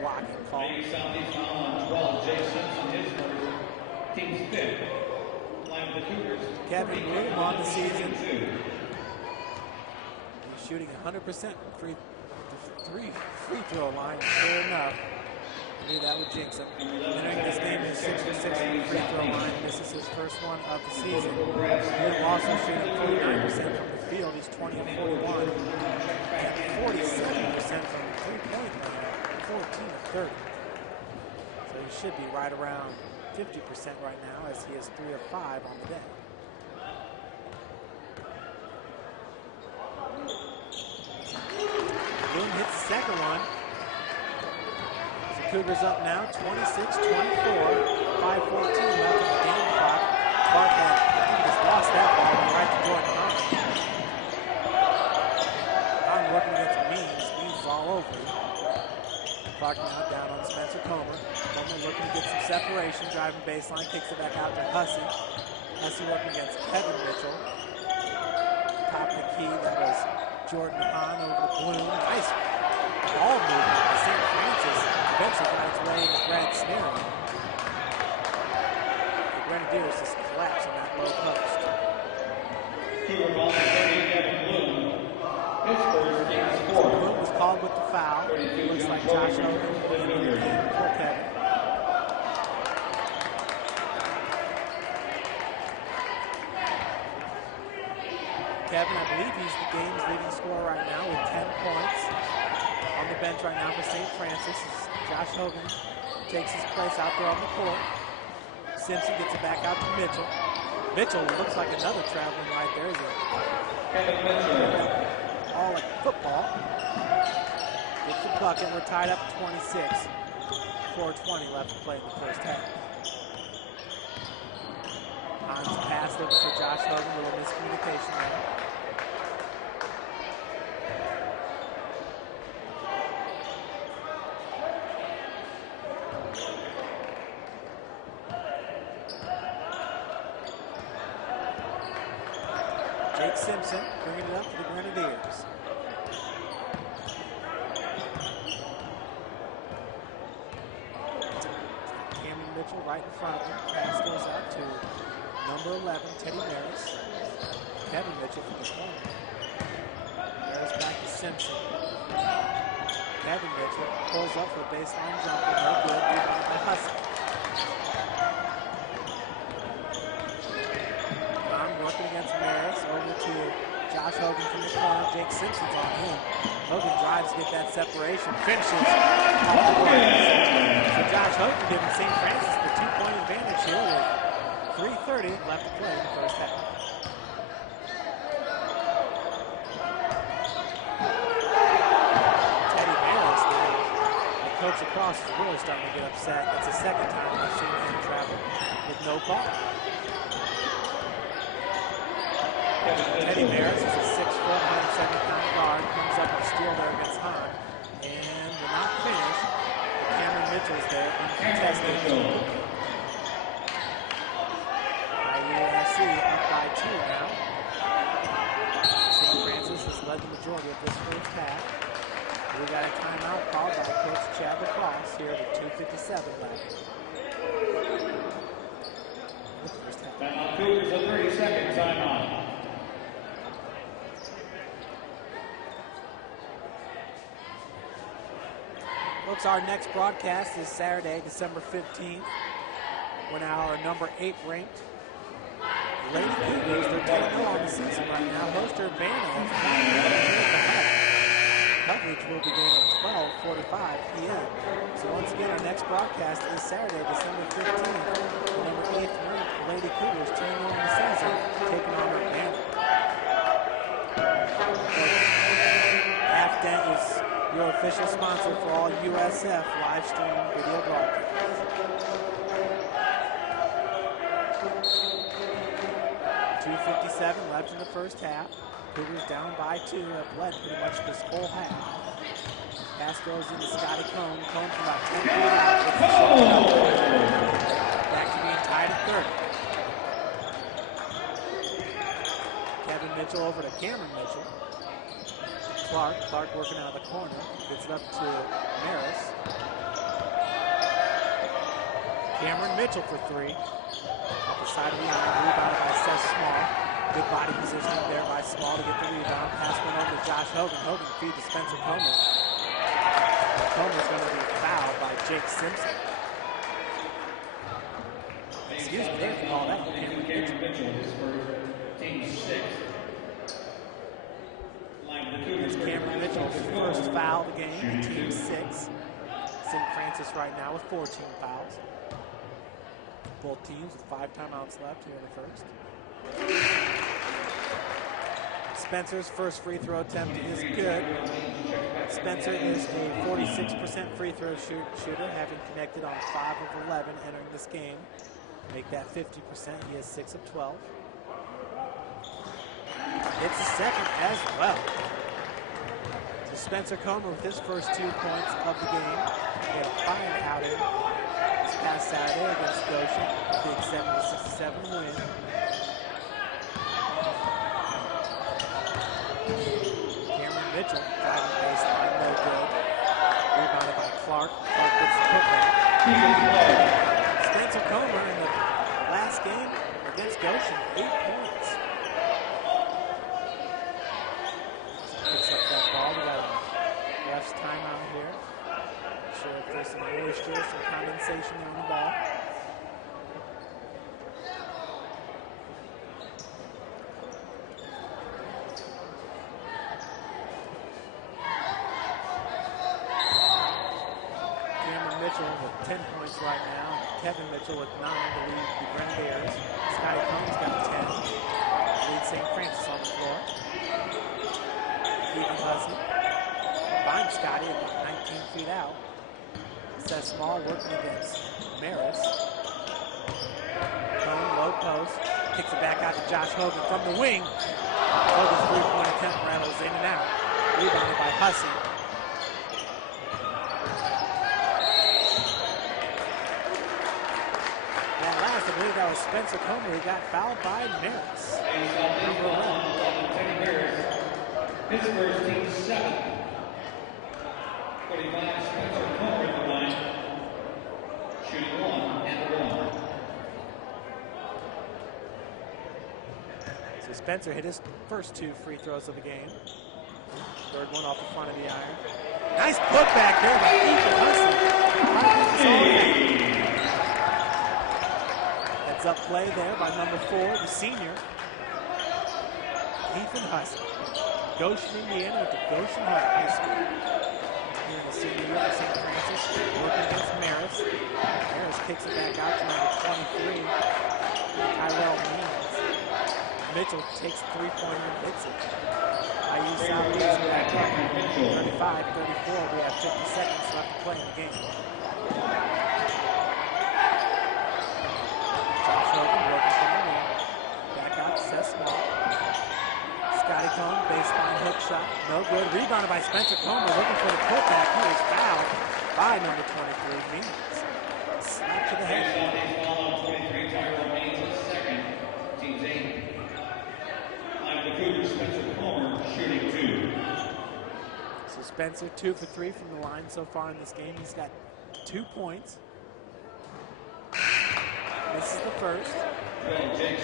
Blocking call. Southeast on 12, Jake Simpson, his first, team's fifth. Line of the Cougars. Kevin Bloom on the season. He's shooting 100% from free throw line. Sure enough. I knew that would jinx him. Entering this game is 6 for 6 from the free throw line. This is his first one of the season. Bloom also shooting 49% from the field. He's 20 of 41. And 47% from the three-point line. 14 of 30. So he should be right around 50% right now, as he is 3 of 5 on the day. Bloom hits the second one. So Cougars up now, 26-24, 5:14 left on the game clock. Clark just lost that ball right to Jordan Hahn. Hahn working against Means. Means is all over him. Clark now down on Spencer Comer. Comer looking to get some separation, driving baseline, kicks it back out to Hussey. Hussey working against Kevin Mitchell. Top of the key, that was Jordan Hahn over to Bloom. Nice ball movement by St. Francis. Eventually got its way into Brad Sneering. The Grenadiers just collapse on that low post. Cougar ball to 30, Kevin Bloom. His first team score. Bloom was called with the foul. Looks like Josh Hogan for Kevin. Kevin, I believe he's the game's leading scorer right now with 10 points. On the bench right now for St. Francis. Josh Hogan takes his place out there on the court. Simpson gets it back out to Mitchell. Mitchell looks like another traveling right there. He's Kevin Mitchell. all like football. Gets the bucket. We're tied up at 26. 4:20 left to play in the first half. Hahn's pass looking for Josh Hogan. A little miscommunication there. Jake Simpson bringing it up for the Grenadiers. Cameron Mitchell right in front of him. Pass goes out to number 11, Teddy Maris. Kevin Mitchell from the corner. Maris back to Simpson. Kevin Mitchell pulls up for a baseline jumper. No good. Rebound by Hussey. Working against Maris, over to Josh Hogan from the corner. Jake Simpson's on him. Hogan drives to get that separation, finishes off the glass. So Josh Hogan giving St. Francis the 2-point advantage here with 3:30 left to play in the first half. Teddy Maris, the coach across, is really starting to get upset. It's the second time we've seen him travel with no call. Teddy Maris is a 6'4", 170-pound guard. Comes up with a steal there against Hahn. And we're not finished. Cameron Mitchell's there, uncontested. IUSC up by 2 now. St. Francis has led the majority of this first half. We got a timeout called by Coach Chad Lacrosse here with 2:57 left. The first half. Timeout Cougars, a 30-second timeout. Folks, our next broadcast is Saturday, December 15th, when our number 8 ranked Lady Cougars, they're 10-0 on the season right now, host Urbana. Coverage will begin at 12:45 p.m. So once again, our next broadcast is Saturday, December 15th. The number 8th ranked Lady Cougars, 10-0 on the season, taking on Urbana. Half Dent is your official sponsor for all USF live stream video broadcasts. 2:57 left in the first half. Cougars down by 2, have led pretty much this whole half. Pass goes into Scotty Cone. Cone from about 10 feet out. Back to being tied at 30. Kevin Mitchell over to Cameron Mitchell. Clark working out of the corner. Gets it up to Maris. Cameron Mitchell for 3. Off the side of the iron. Rebounded by Seth Small. Good body positioning there by Small to get the rebound. Pass went over to Josh Hogan. Hogan feed to Spencer Comer. Comer's going to be fouled by Jake Simpson. Excuse me, they have to call that. Cameron Mitchell, his first, team 6. It's Cameron Mitchell's first foul of the game, team 6. St. Francis right now with 14 fouls. Both teams with 5 timeouts left here in the first. Spencer's first free throw attempt is good. Spencer is a 46% free throw shooter, having connected on 5 of 11 entering this game. Make that 50%. He has 6 of 12. Hits the second as well. So Spencer Comer with his first 2 points of the game. He had a fine outing this past Saturday against Goshen. A big 70-67 win. Cameron Mitchell driving baseline, no good. Rebounded by Clark. Clark gets the putback. Spencer Comer in the last game against Goshen, 8 points. Picks up that ball. We got a ref's timeout here. Not sure if there's some moisture, some condensation on the ball. Mitchell with 10 points right now. Kevin Mitchell with 9 to lead the Grenadiers. Scotty Combs got 10. Lead St. Francis on the floor. Ethan Hussey finds Scotty at 19 feet out. Seth Small working against Maris. Cone, low post. Kicks it back out to Josh Hogan from the wing. Hogan's 3-point attempt rattles in and out. Rebounded by Hussey. I believe that was Spencer Comer who got fouled by Maris. Number 11. His first, team 7. 45, Spencer Comer at the line. Shooting 1 and 1. So Spencer hit his first 2 free throws of the game. Third one off the front of the iron. Nice putback there by Ethan Hussey. Up play there by number 4, the senior, Ethan Hussey. Goshen, Indiana with the Goshen High School. Here in the senior year of St. Francis, working against Maris. Maris kicks it back out to number 23, Tyrell Means. Mitchell takes a 3-pointer and hits it. IU Southeast back up, 35-34. We have 50 seconds left to play in the game. Small. Scotty Cone, baseline hook shot, no good. Rebounded by Spencer Comer, looking for the putback. He is fouled by number 23, Means. Slap to the head. 23, Tyrell Means is second. Team's 8. Line of the Cougars, Spencer Comer shooting 2. So Spencer 2 for 3 from the line so far in this game. He's got 2 points. This is the first. Jake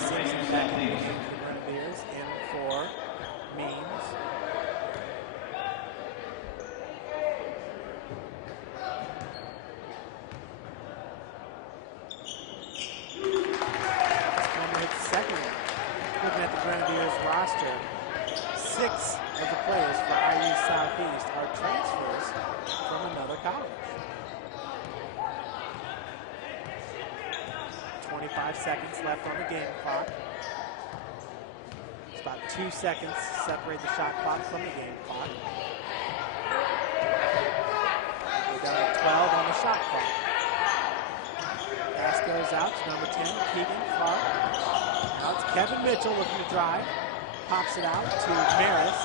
Simpson back in the Grenadiers in for Means. Comer hits the second one. Looking at the Grenadiers roster, 6 of the players for IU Southeast are transfers from another college. 25 seconds left on the game clock. It's about 2 seconds to separate the shot clock from the game clock. we're down to 12 on the shot clock. Pass goes out to number 10, Keegan Clark. Now it's Kevin Mitchell looking to drive. Pops it out to Maris.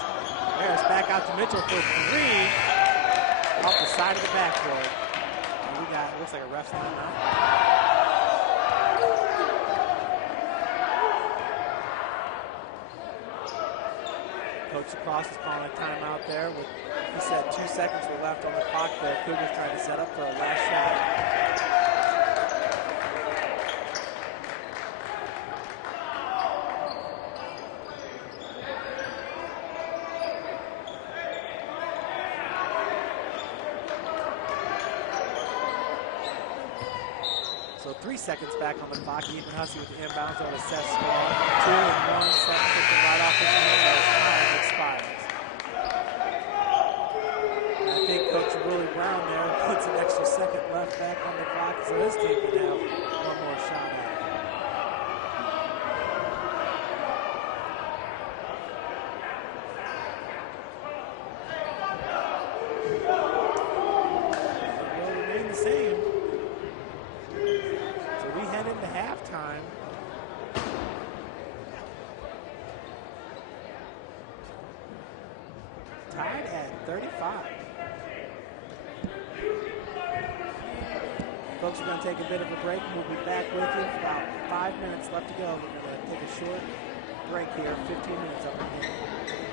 Maris back out to Mitchell for three. Off the side of the backboard. And we got, looks like a ref timeout. Coach Lacrosse is calling a timeout there. He said 2 seconds were left on the clock. The Cougars trying to set up for a last shot. So 3 seconds back on the clock. Ethan Hussey with the inbounds on to Seth Small. 2 and 1. Seth kicking right off his hand as time expires. And I think Coach Willie Brown there puts an extra second left back on the clock, so his team can have one more shot at it. It will remain the same. We head into halftime. Tied at 35. Folks, we're going to take a bit of a break. We'll be back with you. About 5 minutes left to go. We're going to take a short break here, 15 minutes up ahead.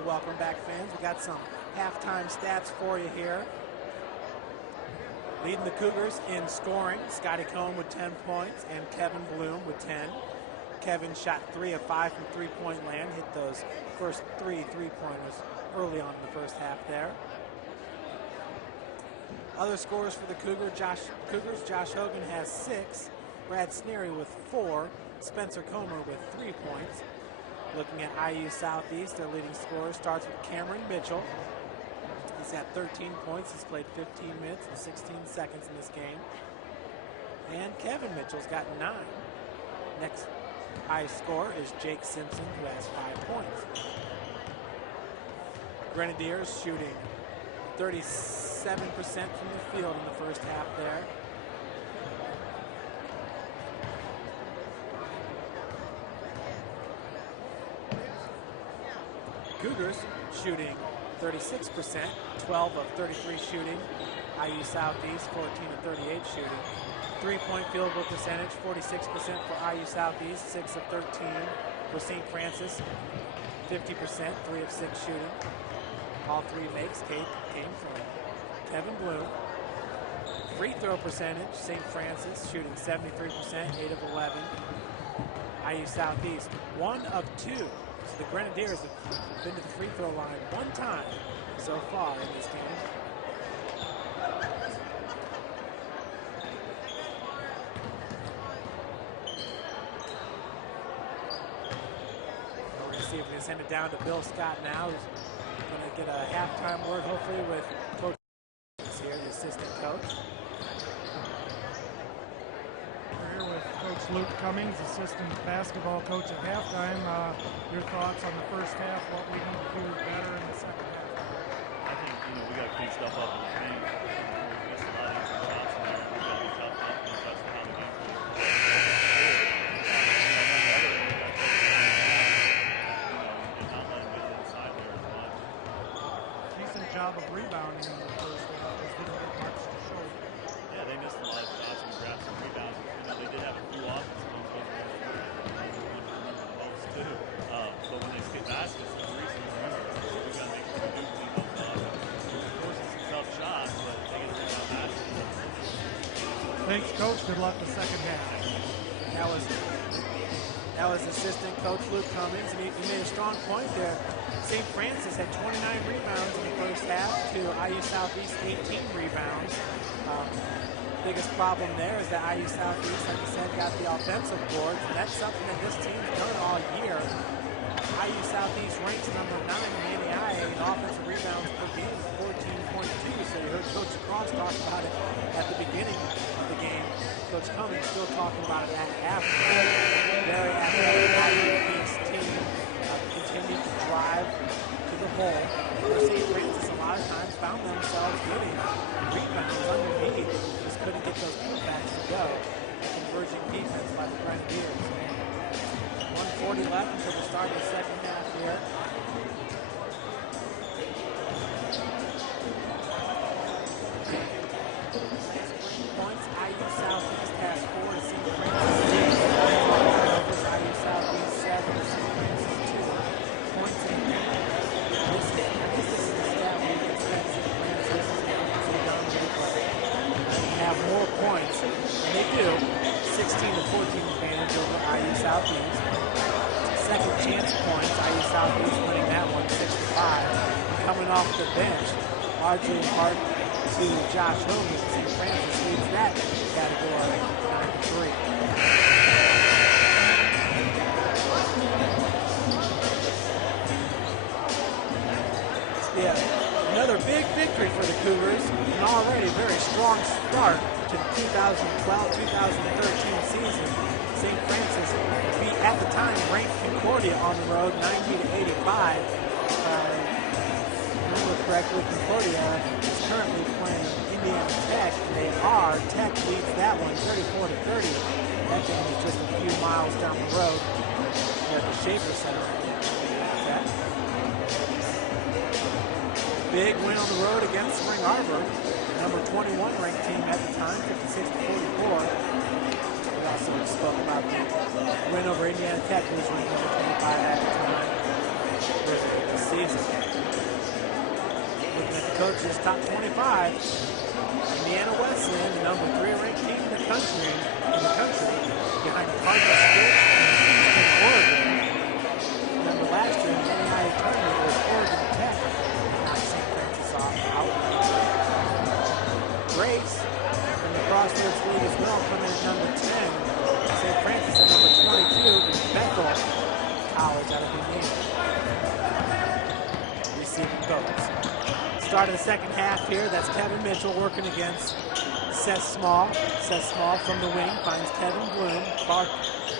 and welcome back, fans. We got some halftime stats for you here. Leading the Cougars in scoring, Scotty Cohn with 10 points and Kevin Bloom with 10. Kevin shot 3 of 5 from three-point land, hit those first three-pointers early on in the first half there. Other scorers for the Cougars, Josh Hogan has 6, Brad Sneary with 4, Spencer Comer with 3 points. Looking at IU Southeast, their leading scorer starts with Cameron Mitchell. He's got 13 points. He's played 15 minutes and 16 seconds in this game. And Kevin Mitchell's got 9. Next highest scorer is Jake Simpson, who has 5 points. Grenadiers shooting 37% from the field in the first half there. Cougars shooting 36%, 12 of 33 shooting. IU Southeast, 14 of 38 shooting. Three-point field goal percentage, 46% for IU Southeast, 6 of 13 for St. Francis, 50%, 3 of 6 shooting. All 3 makes came from Kevin Bloom. Free throw percentage, St. Francis shooting 73%, 8 of 11. IU Southeast, 1 of 2. So the Grenadiers have been to the free throw line 1 time so far in this game. We're going to see if we can send it down to Bill Scott now. He's going to get a halftime word, hopefully, with Coach here, the assistant coach. We're here with Coach Luke Cummings, assistant basketball coach at halftime. Your thoughts on the first half, what we need to do better in the second half? I think, we got to clean stuff up in the paint. We missed a lot of easy shots in there. We got to be tough enough to adjust to how the game plays. Not letting them get inside there as much. Decent job of rebounding in the first half. Just didn't get much to show. Yeah, they missed a lot of shots and grabbed some rebounds. They did have a few offensive ones most too. But when they skip baskets, the reason is we got to make sure we do clean up the offense. Of course, it's a tough shot, but they get to rebound baskets. Thanks, Coach. Good luck the second half. That was assistant coach Luke Cummings, and he made a strong point there. St. Francis had 29 rebounds in the first half to IU Southeast 18 rebounds. Biggest problem there is that IU Southeast, like I said, got the offensive boards, and that's something that this team's done all year. IU Southeast ranks number 9 in the NAIA in offensive rebounds per game, 14.2. So you heard Coach Cross talk about it at the beginning of the game. Coach Cummings still talking about it at halftime. Very athletic IU East team continued to drive to the hole. St. Francis a lot of times found themselves getting rebounds underneath. Just couldn't get those putbacks to go. Converging defense by the Grenadiers. 1:40 left until the start of the second half here. Points, IU Southeast has 4 to St. Francis 6. IU Southeast 7 to St. Francis 2. Points in this game. I guess this is the stat we can expect St. Francis to dominate, but have more points, and they do. 16 to 14 advantage over IU Southeast. Second chance points, IU Southeast winning that one 6-5. Coming off the bench, largely in part to Josh Hogan. St. Francis leads that category 9-3. Yeah, another big victory for the Cougars. An already very strong start to the 2012-2013 season. St. Francis beat, at the time, ranked Concordia on the road 90-85. If I remember correctly, Concordia is currently playing Indiana Tech, and they are. Tech leads that one 34-30. That game is just a few miles down the road at the Schaefer Center. Big win on the road against Spring Arbor, number 21 ranked team at the time, 56-44. We also spoke about the win over Indiana Tech, who was ranked number 25 at the time. Grizzlies this season. Looking at the coaches' top 25, Indiana Wesleyan, the number 3 ranked team in the country, behind Cardinal State and Eastern Oregon. Remember last year in the NAIA tournament, it was Oregon Tech knocked St. Francis out. Grace from the Crossroads League as well, coming in at number 10. St. Francis at number 22, and Bethel College out of Indiana. Receiving votes. Start of the second half here. That's Kevin Mitchell working against Seth Small. Seth Small from the wing finds Kevin Bloom. Far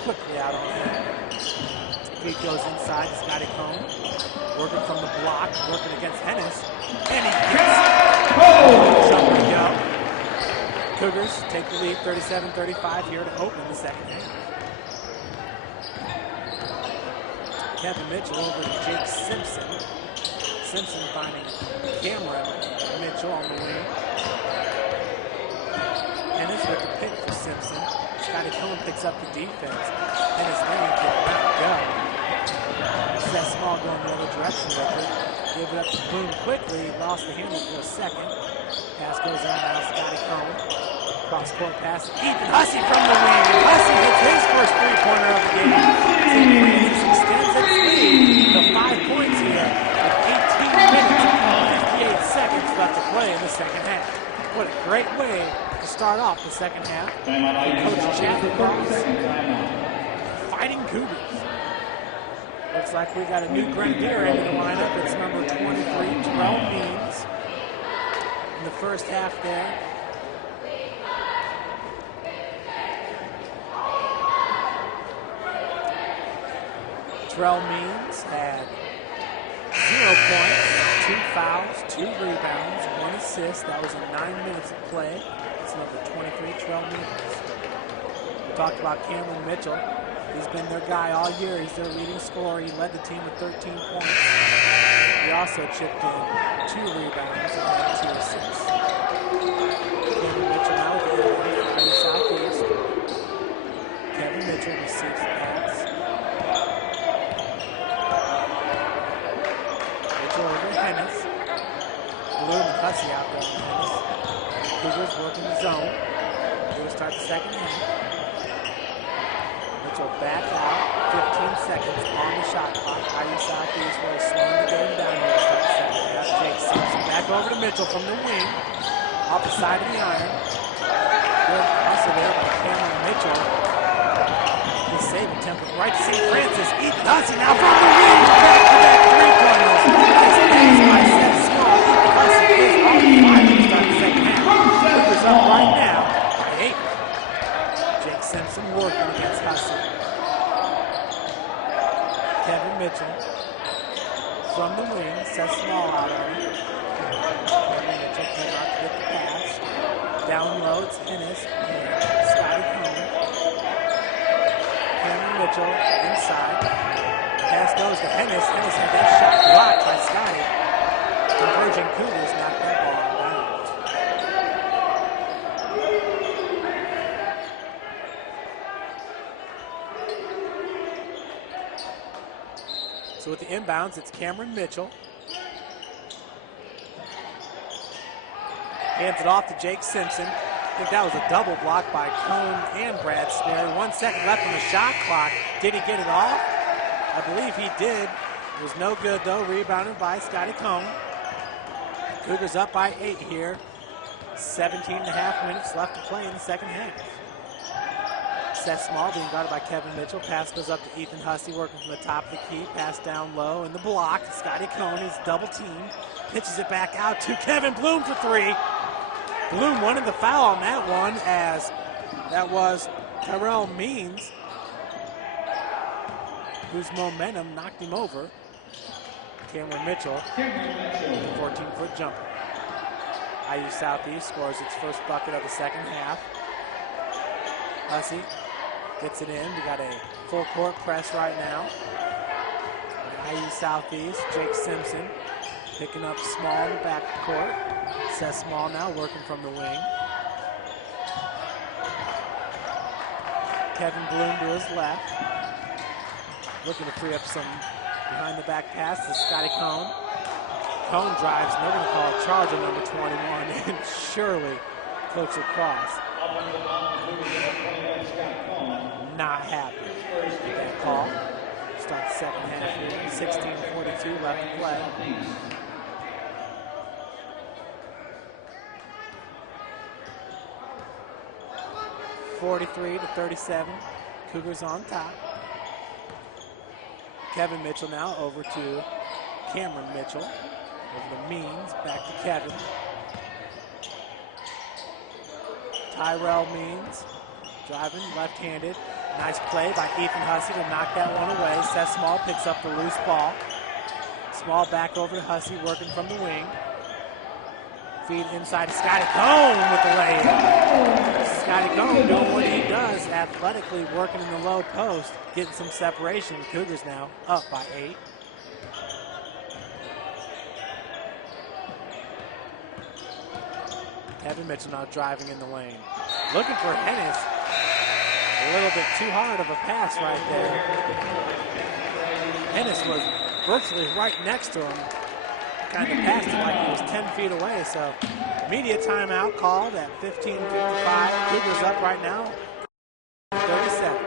quickly out on him. Feet goes inside to Scotty Cohn. Working from the block, working against Hennis. And he gets something to go. Cougars take the lead 37-35 here to open the second half. Kevin Mitchell over to Jake Simpson. Simpson finding Cameron Mitchell on the wing. Hennis with the pick for Simpson. Scotty Cohen picks up the defense. Hennis Lane did not go. Seth Small going the other direction with it. Give it up to Boone quickly. Lost the handle for a second. Pass goes in now. Scotty Cohen. Cross court pass. Ethan Hussey from the wing. Hussey hits his first three-pointer of the game. St. Francis extends its lead to 5 points here with 18 minutes and 58 seconds left to play in the second half. What a great way to start off the second half. Coach Chad Cross fighting Cougars. Looks like we got a new Grenadier into the lineup. It's number 23, Terrell Means. In the first half there. Terrell Means had 0 points, 2 fouls, 2 rebounds, 1 assist. That was in 9 minutes of play. It's number 23, Terrell Means. We talked about Cameron Mitchell. He's been their guy all year. He's their leading scorer. He led the team with 13 points. He also chipped in 2 rebounds and had 2 assists. Cameron Mitchell now with the Friday Southeast. Kevin Mitchell receives the pass. Mitchell over to Hennis. Bloom and Hussey out there on Hennis. Cougars working the zone. They will start the second half. Mitchell back out, 15 seconds on the shot clock. IU Southeast really slowing the game down here to start the second half. Jake Simpson back over to Mitchell from the wing, off the side of the iron. Good hustle there by Cameron Mitchell. His save attempt right to St. Francis. Ethan Hussey now from the wing, back-to-back three-pointers. Nice pass by Seth Small. Ethan Hussey is on fire to start the second half. Cougars up right now. 8. Jake Simpson working against Hussey. Kevin Mitchell from the wing, Seth Small out on him. Kevin Mitchell came out to get the pass. Down low, it's Hennis and Scotty Cohen. Kevin Mitchell inside. Pass goes to Hennis. Hennis had that shot blocked by Scotty. Converging Cougars knocked that ball out of bounds. So with the inbounds, it's Cameron Mitchell. Hands it off to Jake Simpson. I think that was a double block by Cone and Brad Snare. 1 second left on the shot clock. Did he get it off? I believe he did. It was no good though. Rebounded by Scotty Cone. Cougars up by 8 here. 17.5 minutes left to play in the second half. Seth Small being guarded by Kevin Mitchell. Pass goes up to Ethan Hussey working from the top of the key. Pass down low in the block. Scotty Cohen is double teamed. Pitches it back out to Kevin Bloom for 3. Bloom wanted the foul on that one as that was Terrell Means, whose momentum knocked him over. Cameron Mitchell with the 14-foot jumper. IU Southeast scores its first bucket of the second half. Hussey gets it in. We got a full court press right now. IU Southeast, Jake Simpson picking up Small in the back court. Seth Small now working from the wing. Kevin Bloom to his left. Looking to free up some Behind the back pass to Scotty Cohn. Cohn drives, and they're going to call a charge on number 21, and surely Coach Lacrosse not happy with that call. Start the second half here, 16:42 left to play. (43-37), Cougars on top. Kevin Mitchell now over to Cameron Mitchell. Over to Means, back to Kevin. Tyrell Means, driving left-handed. Nice play by Ethan Hussey to knock that one away. Seth Small picks up the loose ball. Small back over to Hussey, working from the wing. Feed inside to Scotty Cohn with the layup. Scotty Cohn doing what he does, athletically working in the low post, getting some separation. Cougars now up by 8. Kevin Mitchell now driving in the lane. Looking for Hennis. A little bit too hard of a pass right there. Hennis was virtually right next to him. Kind of passed it like he was 10 feet away. So media timeout called at 15:55. Cougars up right now, 37.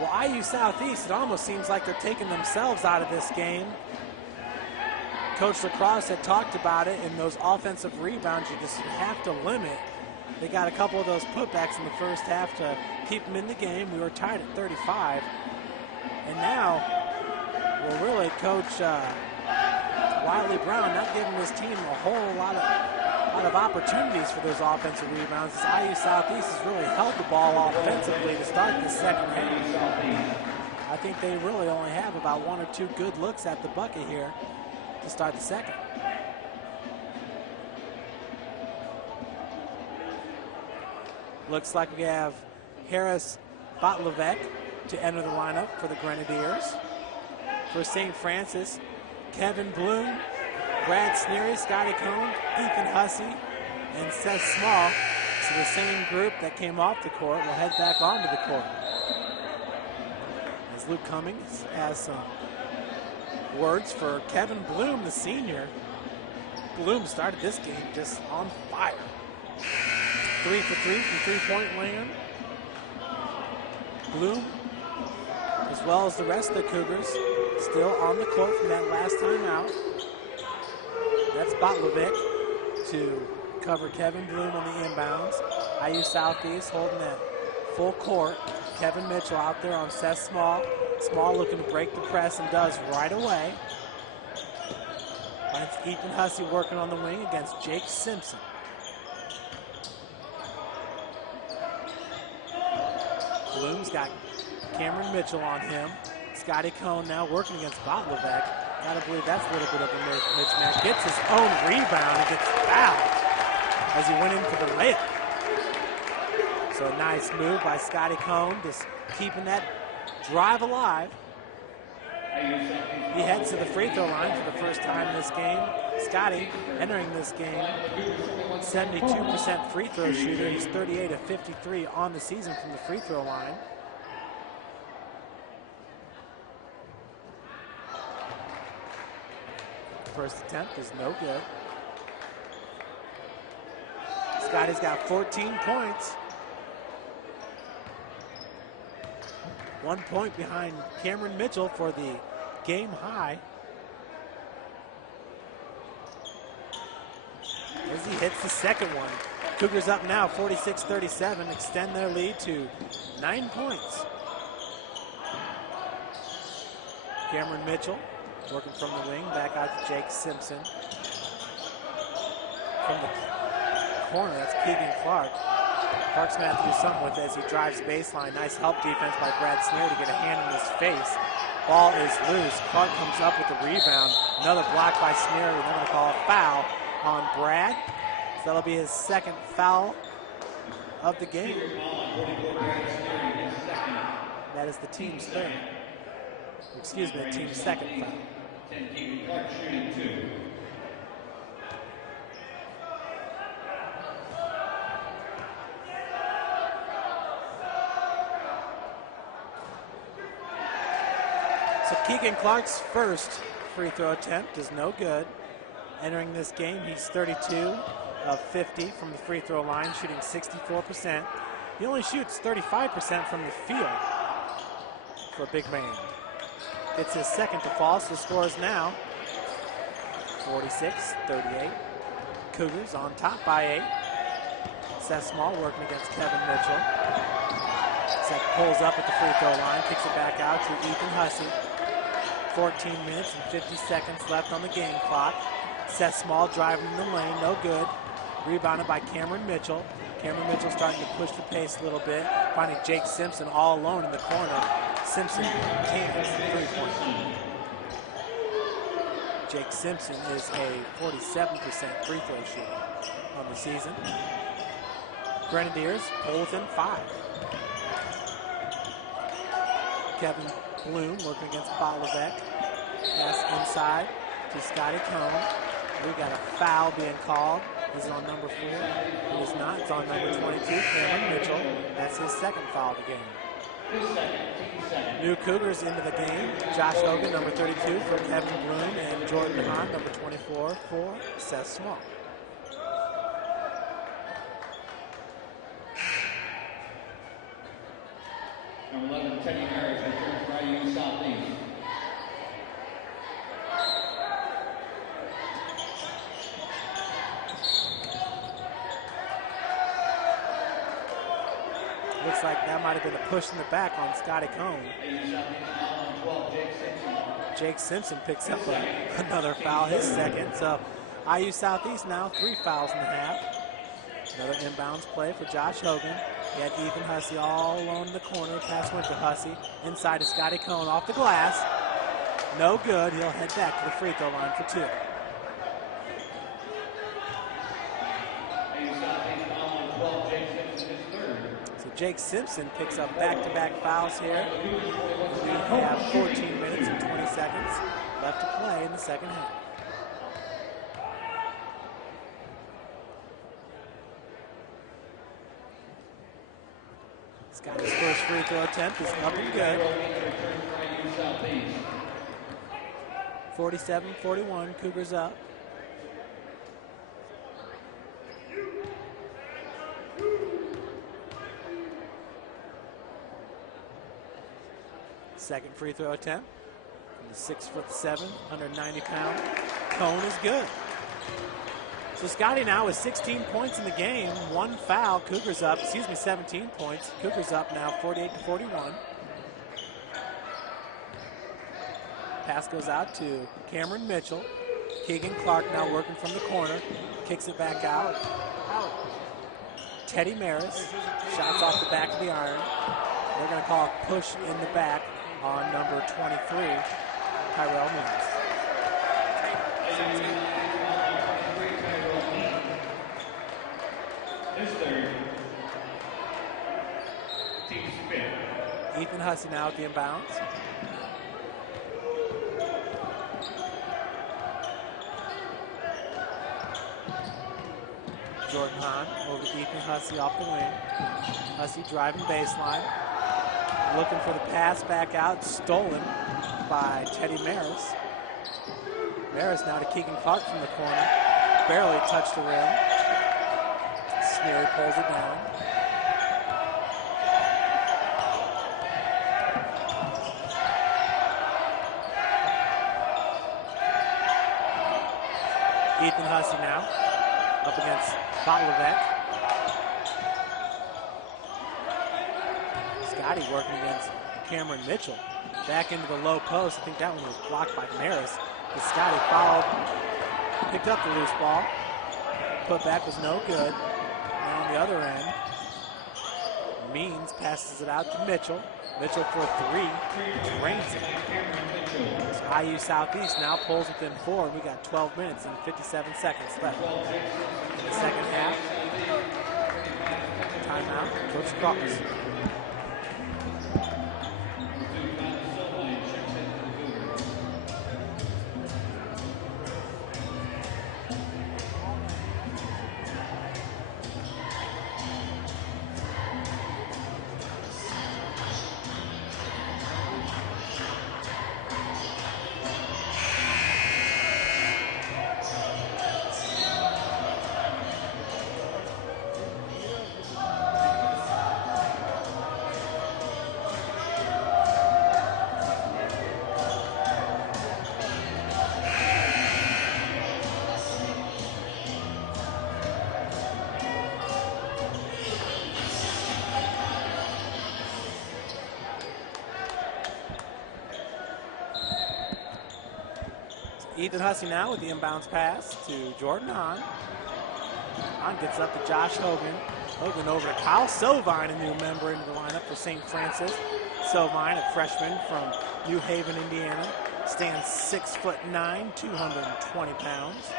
Well, IU Southeast, it almost seems like they're taking themselves out of this game. Coach Lacrosse had talked about it in those offensive rebounds. You just have to limit. They got a couple of those putbacks in the first half to keep them in the game. We were tied at 35. And now, well, really, Coach Wiley Brown not giving his team a whole lot of opportunities for those offensive rebounds. As IU Southeast has really held the ball offensively to start the second half. I think they really only have about 1 or 2 good looks at the bucket here to start the second. Looks like we have Harris Botlevek to enter the lineup for the Grenadiers. For St. Francis, Kevin Bloom, Brad Sneary, Scotty Cohn, Ethan Hussey, and Seth Small. So the same group that came off the court will head back onto the court. As Luke Cummings has some words for Kevin Bloom, the senior. Bloom started this game just on fire. 3 for 3 from three-point land. Bloom, as well as the rest of the Cougars, still on the court from that last time out. That's Botlevik to cover Kevin Bloom on the inbounds. IU Southeast holding that full court. Kevin Mitchell out there on Seth Small. Small looking to break the press and does right away. Finds Ethan Hussey working on the wing against Jake Simpson. Bloom's got Cameron Mitchell on him. Scotty Cohn now working against Botlevek. Gotta believe that's a little bit of a mismatch. Gets his own rebound and gets fouled as he went in for the layup. So a nice move by Scotty Cohn, just keeping that drive alive. He heads to the free throw line for the first time in this game. Scotty entering this game, 72% free throw shooter. He's 38 of 53 on the season from the free throw line. First attempt is no good. Scotty's got 14 points. 1 point behind Cameron Mitchell for the game high. As he hits the second one. Cougars up now, 46-37, extend their lead to 9 points. Cameron Mitchell working from the wing, back out to Jake Simpson. From the corner, that's Keegan Clark. Clark's going to have to do something with it as he drives baseline. Nice help defense by Brad Sneer to get a hand in his face. Ball is loose. Clark comes up with the rebound. Another block by Sneer. They're going to call a foul on Brad. So that'll be his second foul of the game. That is the team's third. Excuse me, the team's second foul. Clark shooting 2. So Keegan Clark's first free throw attempt is no good. Entering this game, he's 32 of 50 from the free throw line, shooting 64%. He only shoots 35% from the field for a big man. Gets his second to fall, so the score is now 46-38. Cougars on top by 8. Seth Small working against Kevin Mitchell. Seth pulls up at the free throw line, kicks it back out to Ethan Hussey. 14 minutes and 50 seconds left on the game clock. Seth Small driving in the lane, no good. Rebounded by Cameron Mitchell. Cameron Mitchell starting to push the pace a little bit, finding Jake Simpson all alone in the corner. Simpson can't hit the three-point. Jake Simpson is a 47% free throw shooter on the season. Grenadiers pull within 5. Kevin Bloom working against Bottlebeck. Pass inside to Scotty Cone. We got a foul being called. Is it on number 4? It is not. It's on number 22, Cameron Mitchell. That's his second foul of the game. New Cougars into the game. Josh Hogan, number 32 for Kevin Bloom, and Jordan Hahn, number 24 for Seth Small. Number 11, Teddy Harris, returns for IU Southeast. Looks like that might have been a push in the back on Scotty Cone. Jake Simpson picks up another foul, his second. So IU Southeast now 3 fouls in the half. Another inbounds play for Josh Hogan. He had Ethan Hussey all alone in the corner. Pass went to Hussey. Inside to Scotty Cone off the glass. No good. He'll head back to the free throw line for 2. So Jake Simpson picks up back-to-back fouls here. We have 14 minutes and 20 seconds left to play in the second half. Scotty's first free throw attempt is up and good. 47-41, Cougars up. Second free throw attempt from the 6'7", 190-pound Cone is good. So Scotty now with 16 points in the game, 1 foul. Cougars up, 17 points. Cougars up now 48-41. Pass goes out to Cameron Mitchell. Keegan Clark now working from the corner. Kicks it back out. Teddy Maris. Shots off the back of the iron. They're going to call a push in the back on number 23, Tyrell Maris. Ethan Hussey now at the inbounds. Jordan Hahn over to Ethan Hussey off the wing. Hussey driving baseline. Looking for the pass back out. Stolen by Teddy Maris. Maris now to Keegan Clark from the corner. Barely touched the rim. Sneary pulls it down. Ethan Hussey now up against Bottlebeck. Scotty working against Cameron Mitchell. Back into the low post. I think that one was blocked by Maris. But Scotty fouled, picked up the loose ball. Put back was no good. Now on the other end, Means passes it out to Mitchell. Mitchell for 3, drains it. So IU Southeast now pulls within 4. We got 12 minutes and 57 seconds left in the second half. Timeout, Coach Cross. Ethan Hussey now with the inbounds pass to Jordan Hahn. Hahn gets up to Josh Hogan. Hogan over to Kyle Sovine, a new member into the lineup for St. Francis. Sovine, a freshman from New Haven, Indiana, stands 6'9", 220 pounds.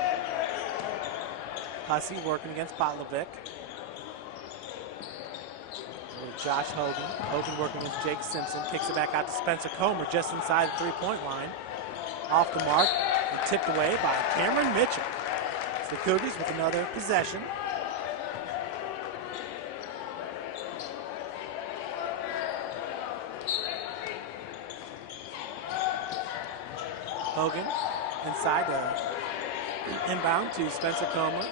Hussey working against Botlovic. Josh Hogan. Hogan working with Jake Simpson. Kicks it back out to Spencer Comer just inside the three-point line. Off the mark and tipped away by Cameron Mitchell. It's the Cougars with another possession. Hogan inside the inbound to Spencer Comer.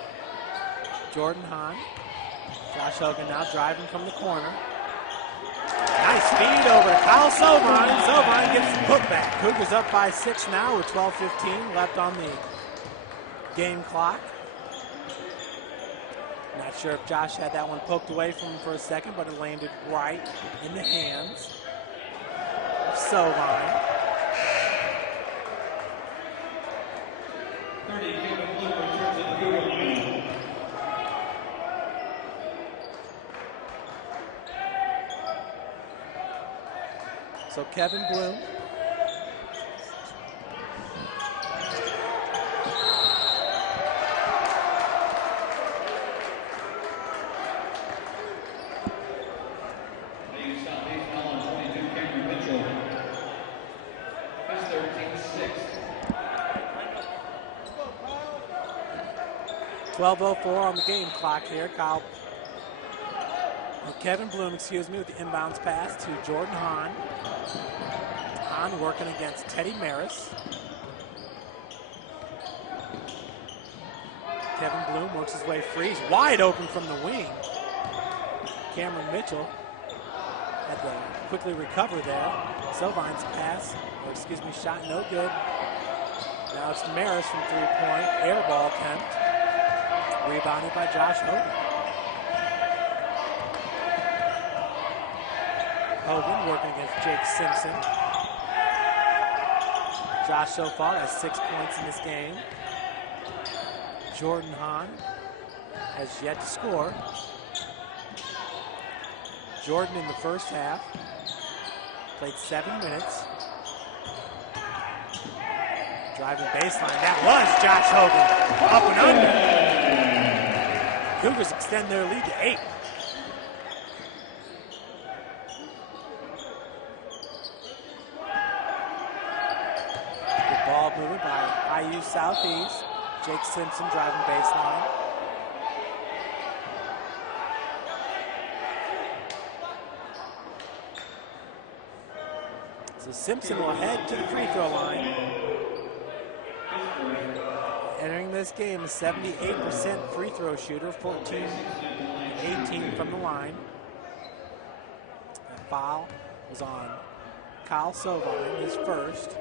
Jordan Hahn. Josh Hogan now driving from the corner. Nice feed over to Kyle Sovine. Sovine gets the putback. Cougars up by 6 now with 12:15 left on the game clock. Not sure if Josh had that one poked away from him for a second, but it landed right in the hands of Sovine. 30, Kevin Blue returns to the Cougar line. So Kevin Bloom. League Southeast now on 22, Cameron Mitchell. His 13-6. 12:04 on the game clock here. Kevin Bloom, with the inbounds pass to Jordan Hahn. Hahn working against Teddy Maris. Kevin Bloom works his way free. He's wide open from the wing. Cameron Mitchell had to quickly recover there. Sovine's pass, shot no good. Now it's Maris from three-point. Air ball attempt. Rebounded by Josh Hogan. Hogan working against Jake Simpson. Josh so far has 6 points in this game. Jordan Hahn has yet to score. Jordan in the first half played 7 minutes. Driving baseline, that was Josh Hogan. Up and under. Cougars extend their lead to 8. Ball moving by IU Southeast. Jake Simpson driving baseline. So Simpson will head to the free throw line. Entering this game, a 78% free throw shooter, 14-18 from the line. That foul was on Kyle Sovine, his first.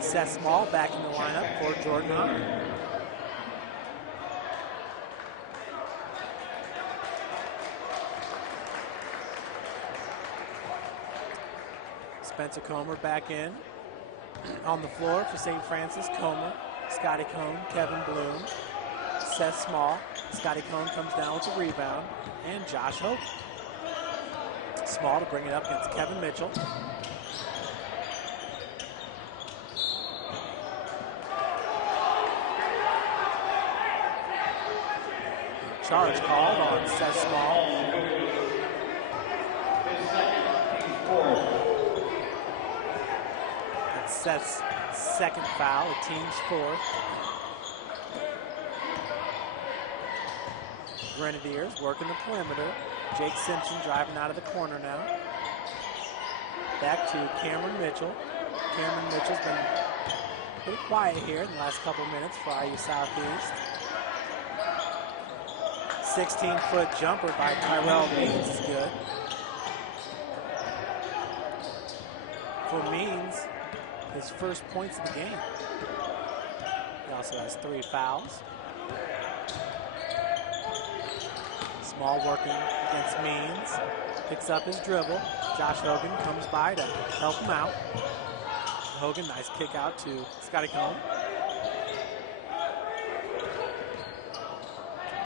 Seth Small back in the lineup for Jordan Hahn. Spencer Comer back in. On the floor for St. Francis, Comer, Scotty Cone, Kevin Bloom, Seth Small. Scotty Cone comes down with the rebound, and Josh Hogan. Small to bring it up against Kevin Mitchell. Charge called on Seth Small. That's Seth's second foul, the team's fourth. Grenadiers working the perimeter. Jake Simpson driving out of the corner now. Back to Cameron Mitchell. Cameron Mitchell's been pretty quiet here in the last couple of minutes for IU Southeast. 16-foot jumper by Tyrell Means is good. For Means, his first points of the game. He also has 3 fouls. Small working against Means. Picks up his dribble. Josh Hogan comes by to help him out. Hogan, nice kick out to Scotty Cone.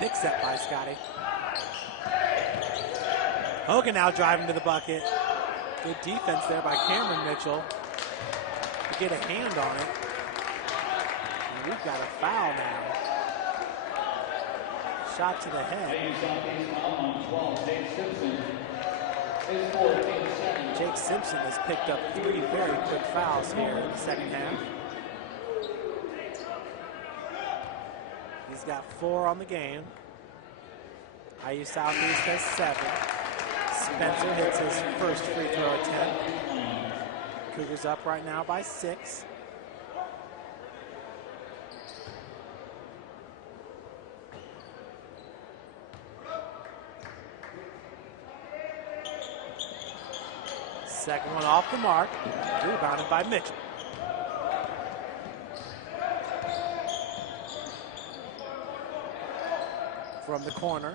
Big set by Scotty. Hogan now driving to the bucket. Good defense there by Cameron Mitchell to get a hand on it. And we've got a foul now. Shot to the head. Jake Simpson has picked up 3 very quick fouls here in the second half. He's got 4 on the game. IU Southeast has 7. Spencer hits his first free throw attempt. Cougars up right now by 6. Second one off the mark, rebounded by Mitchell. From the corner,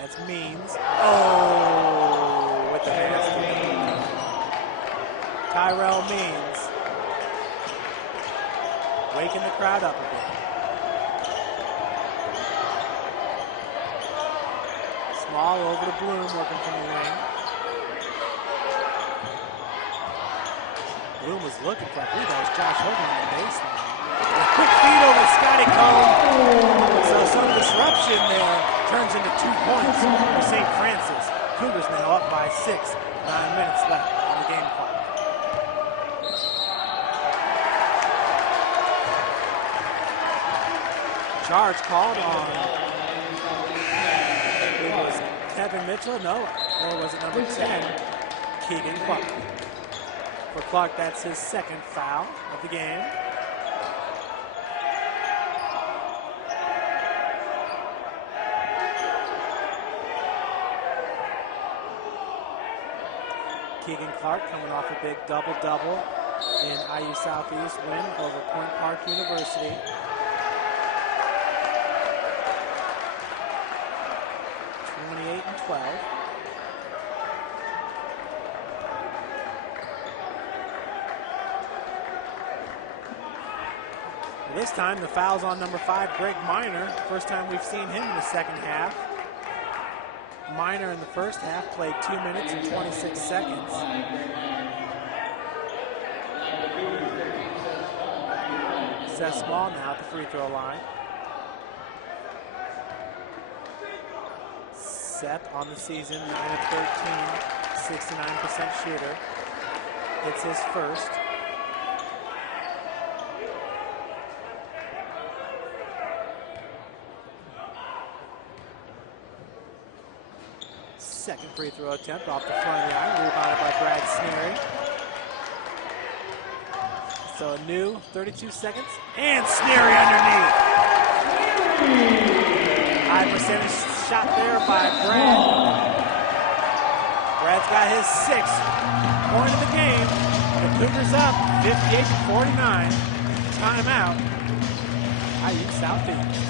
that's Means. Oh, with the basket. Tyrell Means. Waking the crowd up a bit. Small over to Bloom, working from the wing. Bloom was looking for, I believe that was Josh Hogan on the baseline. A quick feed over to Scotty Cone. So some disruption there turns into 2 points for St. Francis. Cougars now up by 6. 9 minutes left on the game clock. Charge called on, it was Kevin Mitchell, no, or was it number 10, Keegan Clark. For Clark, that's his second foul of the game. Keegan Clark coming off a big double-double in IU Southeast win over Point Park University. And 12. This time the foul's on number 5, Greg Miner. First time we've seen him in the second half. Miner in the first half played 2 minutes and 26 seconds. Seth Small now at the free throw line. Seth on the season, 9 of 13, 69% shooter. It's his first. Second free throw attempt off the front line, rebounded by Brad Sneary. So a new 32 seconds, and Sneary underneath. High percentage shot there by Brad. Brad's got his 6th point of the game. The Cougars up 58-49. Timeout. IU Southeast.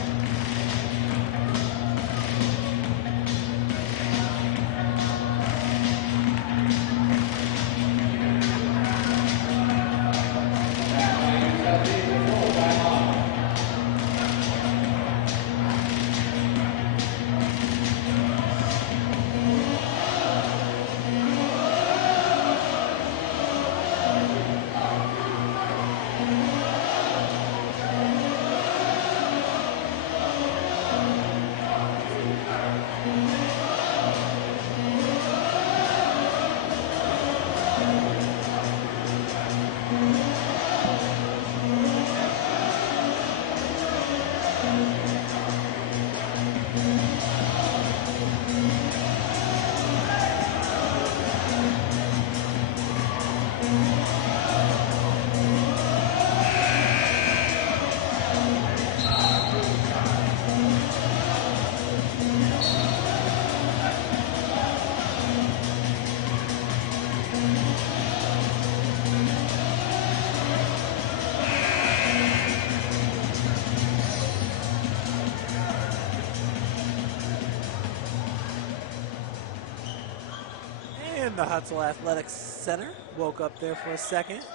in the Hutzel Athletics Center. Woke up there for a second.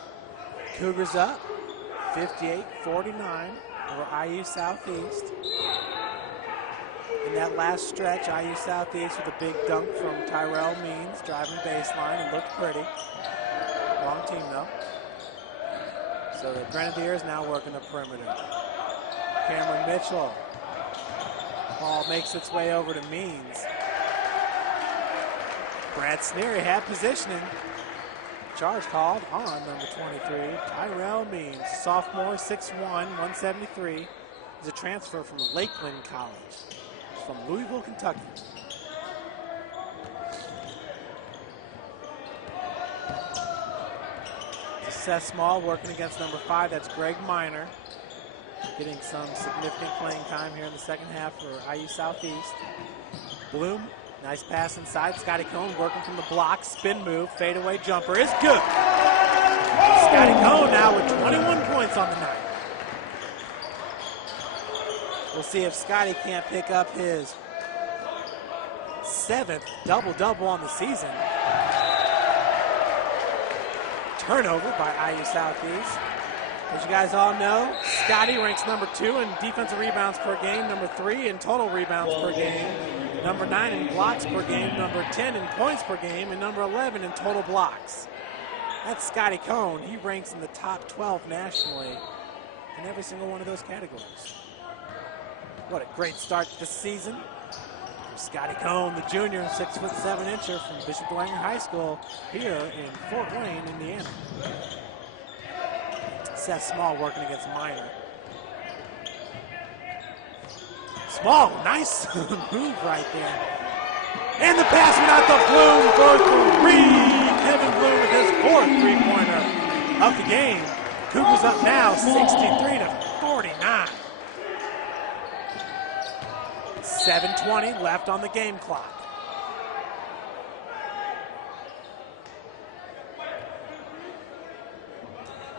Cougars up 58-49 over IU Southeast. In that last stretch, IU Southeast with a big dunk from Tyrell Means, driving baseline. It looked pretty. Wrong team, though. So the Grenadiers now working the perimeter. Cameron Mitchell. Ball makes its way over to Means. Brad Sneary had positioning. Charge called on number 23, Tyrell Means. Sophomore, 6'1", 173. He's a transfer from Lakeland College. He's from Louisville, Kentucky. Seth Small working against number 5. That's Greg Miner. Getting some significant playing time here in the second half for IU Southeast. Bloom, nice pass inside. Scotty Cohn working from the block. Spin move, fadeaway jumper is good. Scotty Cohn now with 21 points on the night. We'll see if Scotty can't pick up his 7th double-double on the season. Turnover by IU Southeast. As you guys all know, Scotty ranks number 2 in defensive rebounds per game, number 3 in total rebounds per game, number 9 in blocks per game, number 10 in points per game, and number 11 in total blocks. That's Scotty Cohn. He ranks in the top 12 nationally in every single one of those categories. What a great start to the season. Scotty Cohn, the junior, 6'7" from Bishop Dwenger High School here in Fort Wayne, Indiana. Seth Small working against Miner. Small, nice move right there. And the pass went out to Bloom for 3. Kevin Bloom with his 4th three-pointer of the game. Cougars up now 63-49. 7:20 left on the game clock.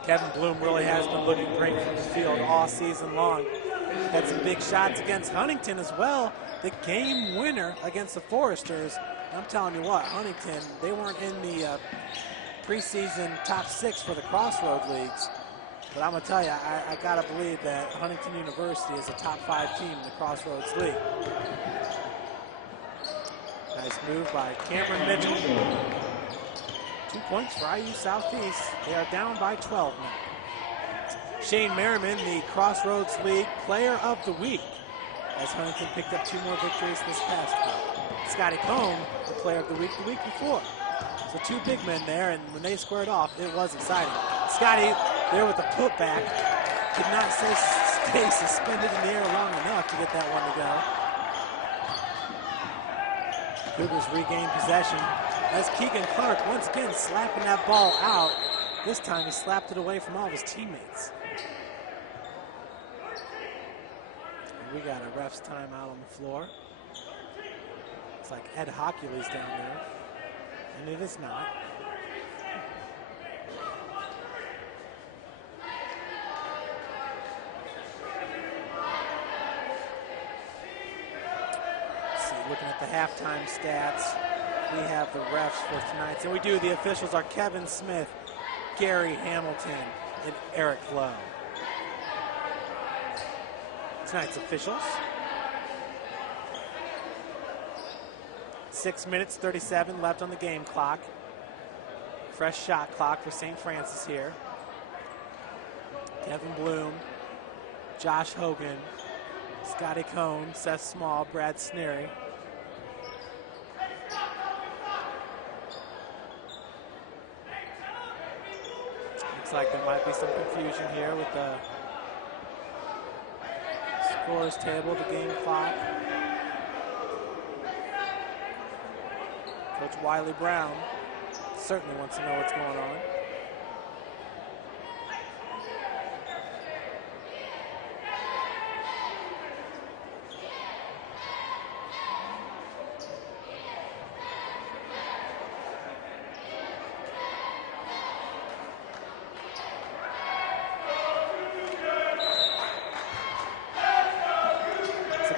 Kevin Bloom really has been looking great from the field all season long. Had some big shots against Huntington as well. The game winner against the Foresters. I'm telling you what, Huntington, they weren't in the preseason top 6 for the Crossroads Leagues. But I'm going to tell you, I got to believe that Huntington University is a top 5 team in the Crossroads League. Nice move by Cameron Mitchell. 2 points for IU Southeast. They are down by 12 now. Shane Merriman, the Crossroads League Player of the Week, as Huntington picked up 2 more victories this past week. Scotty Cohn, the Player of the Week before. So 2 big men there, and when they squared off, it was exciting. Scotty there with the putback. Could not stay suspended in the air long enough to get that one to go. Cougars regain possession as Keegan Clark once again slapping that ball out. This time he slapped it away from all of his teammates. And we got a ref's timeout on the floor. It's like Ed Hockley's down there, and it is not. Looking at the halftime stats, we have the refs for tonight. So we do, the officials are Kevin Smith, Gary Hamilton, and Eric Lowe. Tonight's officials. 6 minutes, 37 left on the game clock. Fresh shot clock for St. Francis here. Kevin Bloom, Josh Hogan, Scotty Cohn, Seth Small, Brad Sneary. Looks like there might be some confusion here with the scores table, the game clock. Coach Wiley Brown certainly wants to know what's going on.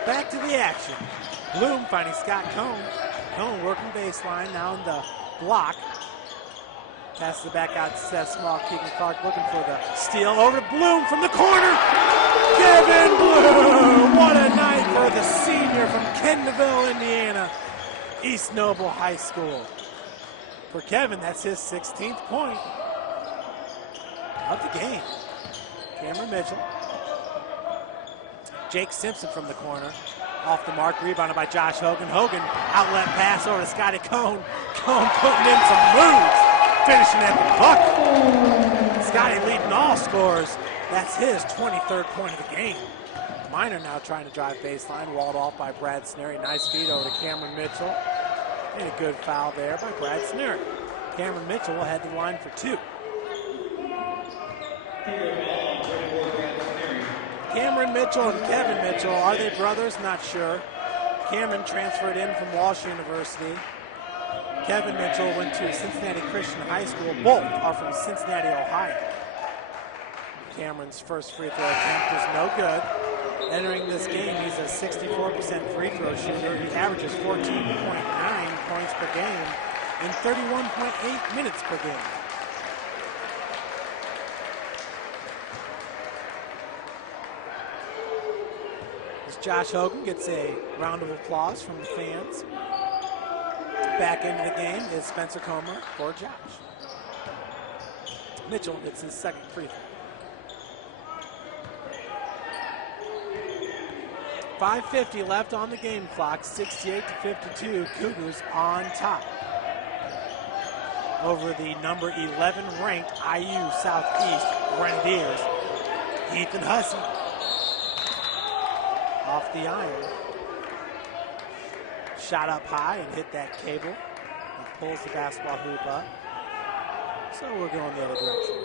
Back to the action. Bloom finding Scott Cohn. Cohn working baseline now in the block. Passes it back out to Seth Small. Keegan Clark looking for the steal. Over to Bloom from the corner. Kevin Bloom! What a night for the senior from Kendallville, Indiana. East Noble High School. For Kevin, that's his 16th point of the game. Cameron Mitchell. Jake Simpson from the corner. Off the mark, rebounded by Josh Hogan. Hogan, outlet pass over to Scotty Cohn. Cohn putting in some moves, finishing at the bucket. Scotty leading all scorers. That's his 23rd point of the game. Minor now trying to drive baseline, walled off by Brad Snery. Nice feed over to Cameron Mitchell. And a good foul there by Brad Snery. Cameron Mitchell will head to the line for 2. Cameron Mitchell and Kevin Mitchell, are they brothers? Not sure. Cameron transferred in from Walsh University. Kevin Mitchell went to Cincinnati Christian High School. Both are from Cincinnati, Ohio. Cameron's first free throw attempt is no good. Entering this game, he's a 64% free throw shooter. He averages 14.9 points per game in 31.8 minutes per game. Josh Hogan gets a round of applause from the fans. Back into the game is Spencer Comer for Josh. Mitchell gets his second free throw. 5:50 left on the game clock, 68-52, Cougars on top. Over the number 11 ranked IU Southeast Grenadiers. Ethan Hussey. Off the iron. Shot up high and hit that cable. And pulls the basketball hoop up. So we're going the other direction.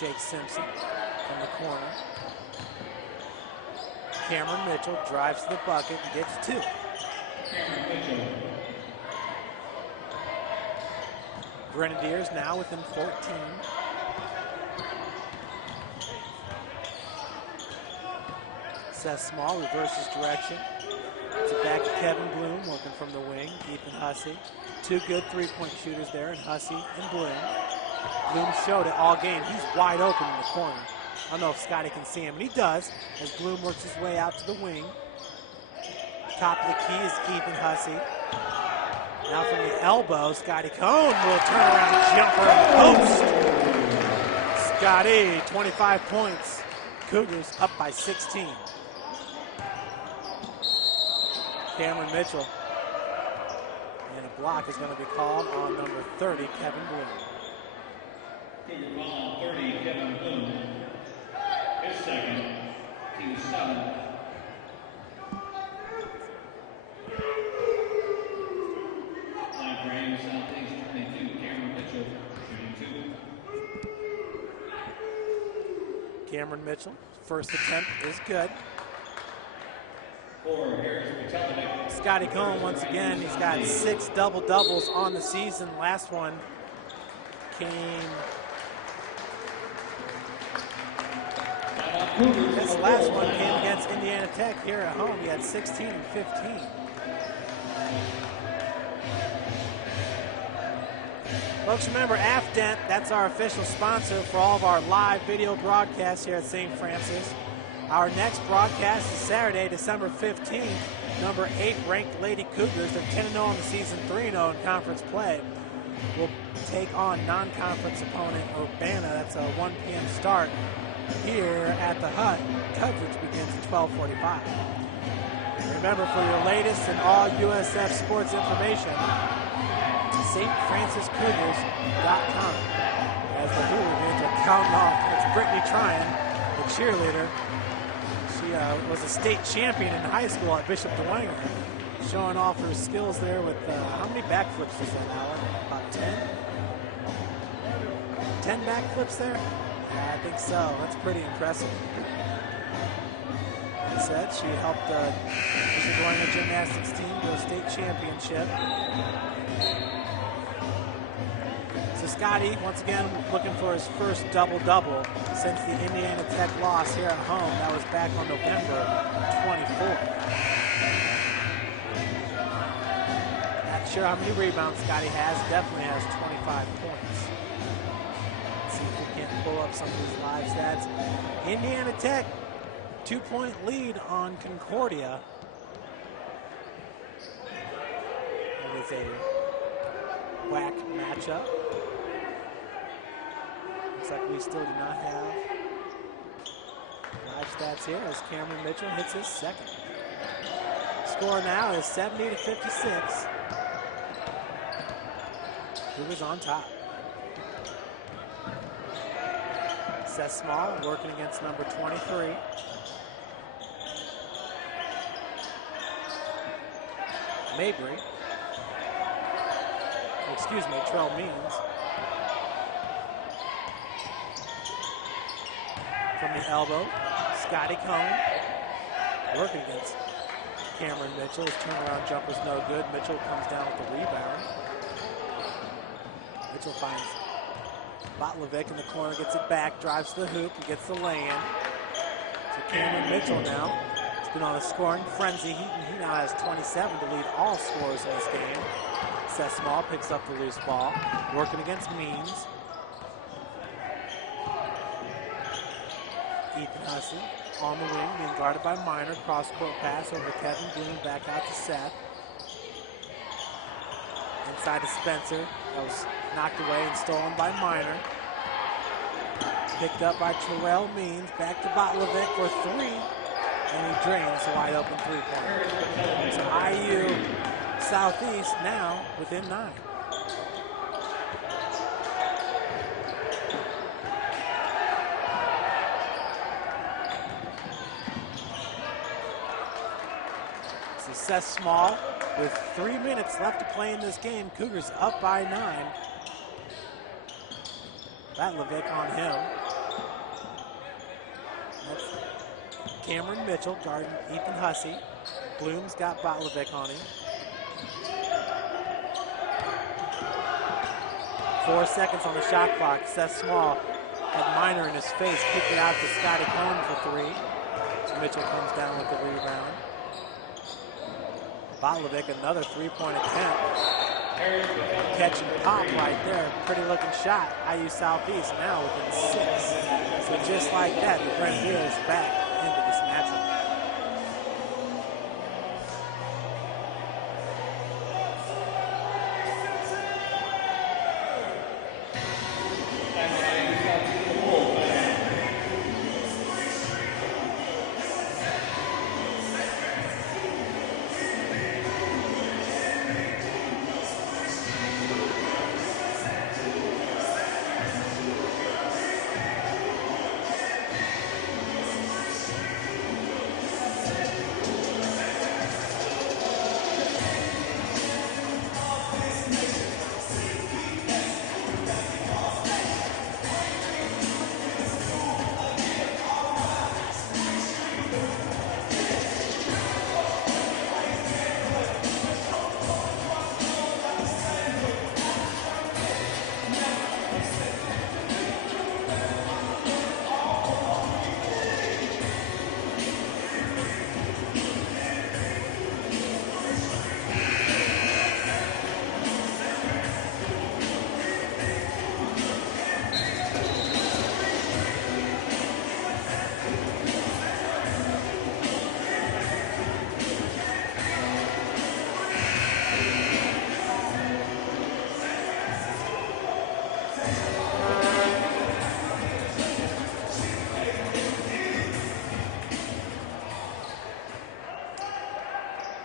Jake Simpson from the corner. Cameron Mitchell drives to the bucket and gets 2. Cameron Mitchell. Grenadiers now within 14. Seth Small reverses direction. It's it back to Kevin Bloom working from the wing. Ethan Hussey. 2 good three-point shooters there in Hussey and Bloom. Bloom showed it all game. He's wide open in the corner. I don't know if Scotty can see him, and he does as Bloom works his way out to the wing. Top of the key is Ethan Hussey. Now from the elbow, Scotty Cohn will turn around jumper in the post. Scotty, 25 points. Cougars up by 16. Cameron Mitchell. And a block is going to be called on number 30, Kevin Bloom. Cougar ball on 30, Kevin Bloom. His second, team 7. Line for AU Southeast, 22, Cameron Mitchell, shooting 2. Cameron Mitchell, first attempt is good. For Harris Potomac. Scotty Cohn, once again, he's got 6 double-doubles on the season. Last one came... This last one came against Indiana Tech here at home. He had 16 and 15. Folks, remember Afdent, that's our official sponsor for all of our live video broadcasts here at St. Francis. Our next broadcast is Saturday, December 15th. Number 8 ranked Lady Cougars. They're 10-0 on the season, 3-0 in conference play. Will take on non-conference opponent Urbana. That's a 1 p.m. start here at the Hut. Coverage begins at 12:45. Remember, for your latest and all USF sports information, stfranciscougars.com. As the hooligans are counting off, it's Brittany Tryon, the cheerleader. She was a state champion in high school at Bishop DeWanger, showing off her skills there with, how many backflips was that, Alan? About 10? 10 backflips there? Yeah, I think so. That's pretty impressive. Like I said, she helped the Bishop DeWanger gymnastics team to a state championship. So Scotty, once again, looking for his first double-double since the Indiana Tech loss here at home. That was back on November 24th. Not sure how many rebounds Scotty has. Definitely has 25 points. Let's see if we can't pull up some of these live stats. Indiana Tech, 2-point lead on Concordia. It is a whack matchup. Looks like we still do not have live stats here as Cameron Mitchell hits his second. Score now is 70-56. Cougars on top. Seth Small working against number 23. Mabry. Excuse me, Trell Means. From the elbow, Scotty Cohn working against Cameron Mitchell. His turnaround jumper's no good. Mitchell comes down with the rebound. Mitchell finds Botlovic in the corner, gets it back, drives to the hoop, and gets the lay-in. So Cameron Mitchell now has been on a scoring frenzy. He now has 27 to lead all scorers in this game. Seth Small picks up the loose ball, working against Means. Ethan Hussey on the wing, being guarded by Minor. Cross-court pass over to Kevin Bloom, back out to Seth. Inside to Spencer. That was knocked away and stolen by Minor. Picked up by Terrell Means. Back to Botlovic for three. And he drains the wide open three-pointer. So IU Southeast now within 9. So Seth Small with 3 minutes left to play in this game. Cougars up by 9. Botlovic on him. That's Cameron Mitchell guarding Ethan Hussey. Bloom's got Botlovic on him. 4 seconds on the shot clock. Seth Small had Minor in his face, kicked it out to Scotty Cohn for 3. So Mitchell comes down with the rebound. Botlovic, another three-point attempt. Catch and pop right there. Pretty looking shot. IU Southeast now within 6. So just like that, the Grenadiers is back into this matchup.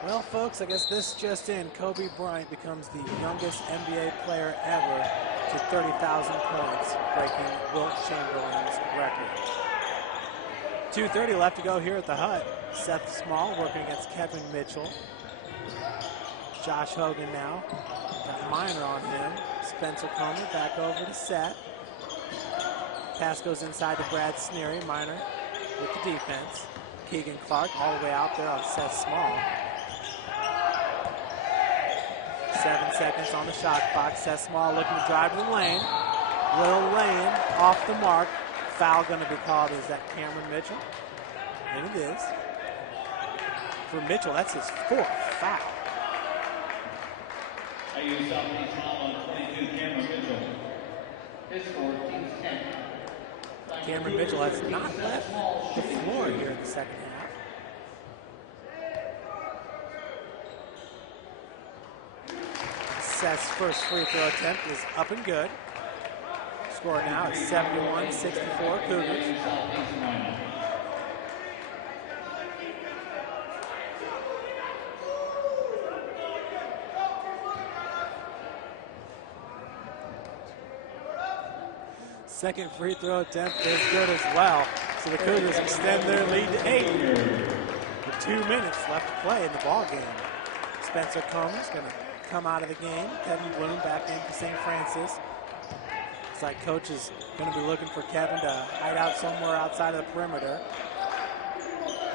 Well, folks, I guess this just in. Kobe Bryant becomes the youngest NBA player ever to 30,000 points, breaking Wilt Chamberlain's record. 2:30 left to go here at the Hut. Seth Small working against Kevin Mitchell. Josh Hogan now. Got Minor on him. Spencer Comer back over to Seth. Pass goes inside to Brad Sneary. Minor with the defense. Keegan Clark all the way out there on Seth Small. 7 seconds on the shot clock. Seth Small looking to drive to the lane. Little lane off the mark. Foul going to be called. Is that Cameron Mitchell? And it is. For Mitchell, that's his 4th foul. IU Southeast foul on 22, Cameron Mitchell. His score, team's 10. Cameron Mitchell has not left the floor here in the second half. Seth's first free throw attempt is up and good. Score now is 71-64 Cougars. Second free throw attempt is good as well. So the Cougars extend their lead to 8. With 2 minutes left to play in the ball game. Spencer Combs going to come out of the game. Kevin Bloom back in for St. Francis. Looks like coach is going to be looking for Kevin to hide out somewhere outside of the perimeter.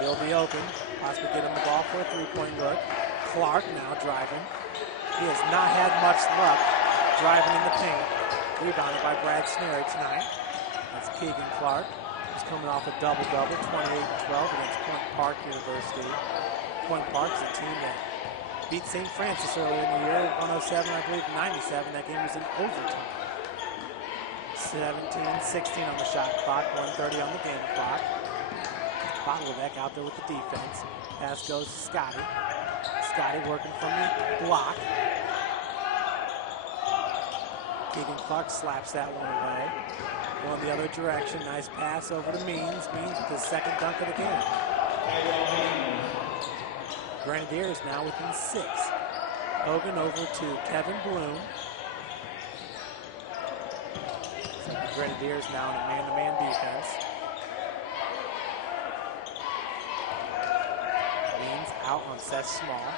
He'll be open. Possibly get him the ball for a three-point look. Clark now driving. He has not had much luck driving in the paint. Rebounded by Brad Snery tonight. That's Keegan Clark. He's coming off a double-double, 28-12 against Point Park University. Point Park is a team that beat St. Francis earlier in the year, 107, I believe, 97. That game was in overtime. 17-16 on the shot clock, 1:30 on the game clock. Bottleneck out there with the defense. Pass goes to Scotty. Scotty working from the block. Keegan Clark slaps that one away. Going the other direction. Nice pass over to Means. Means with his second dunk of the game. Grenadiers now within 6. Hogan over to Kevin Bloom. So the Grenadiers now in a man-to-man defense. Means out on Seth Small.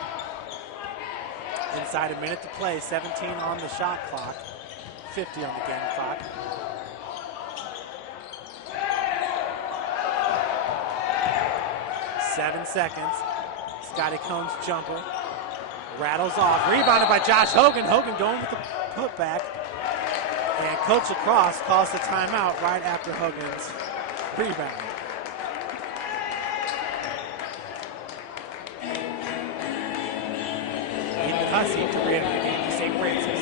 Inside a minute to play. 17 on the shot clock. 50 on the game clock. Seven seconds. Scotty Combs jumper. Rattles off. Rebounded by Josh Hogan. Hogan going with the putback. And Coach Lacrosse calls the timeout right after Hogan's rebound. Ethan Hussey to re-enter the game for St. Francis.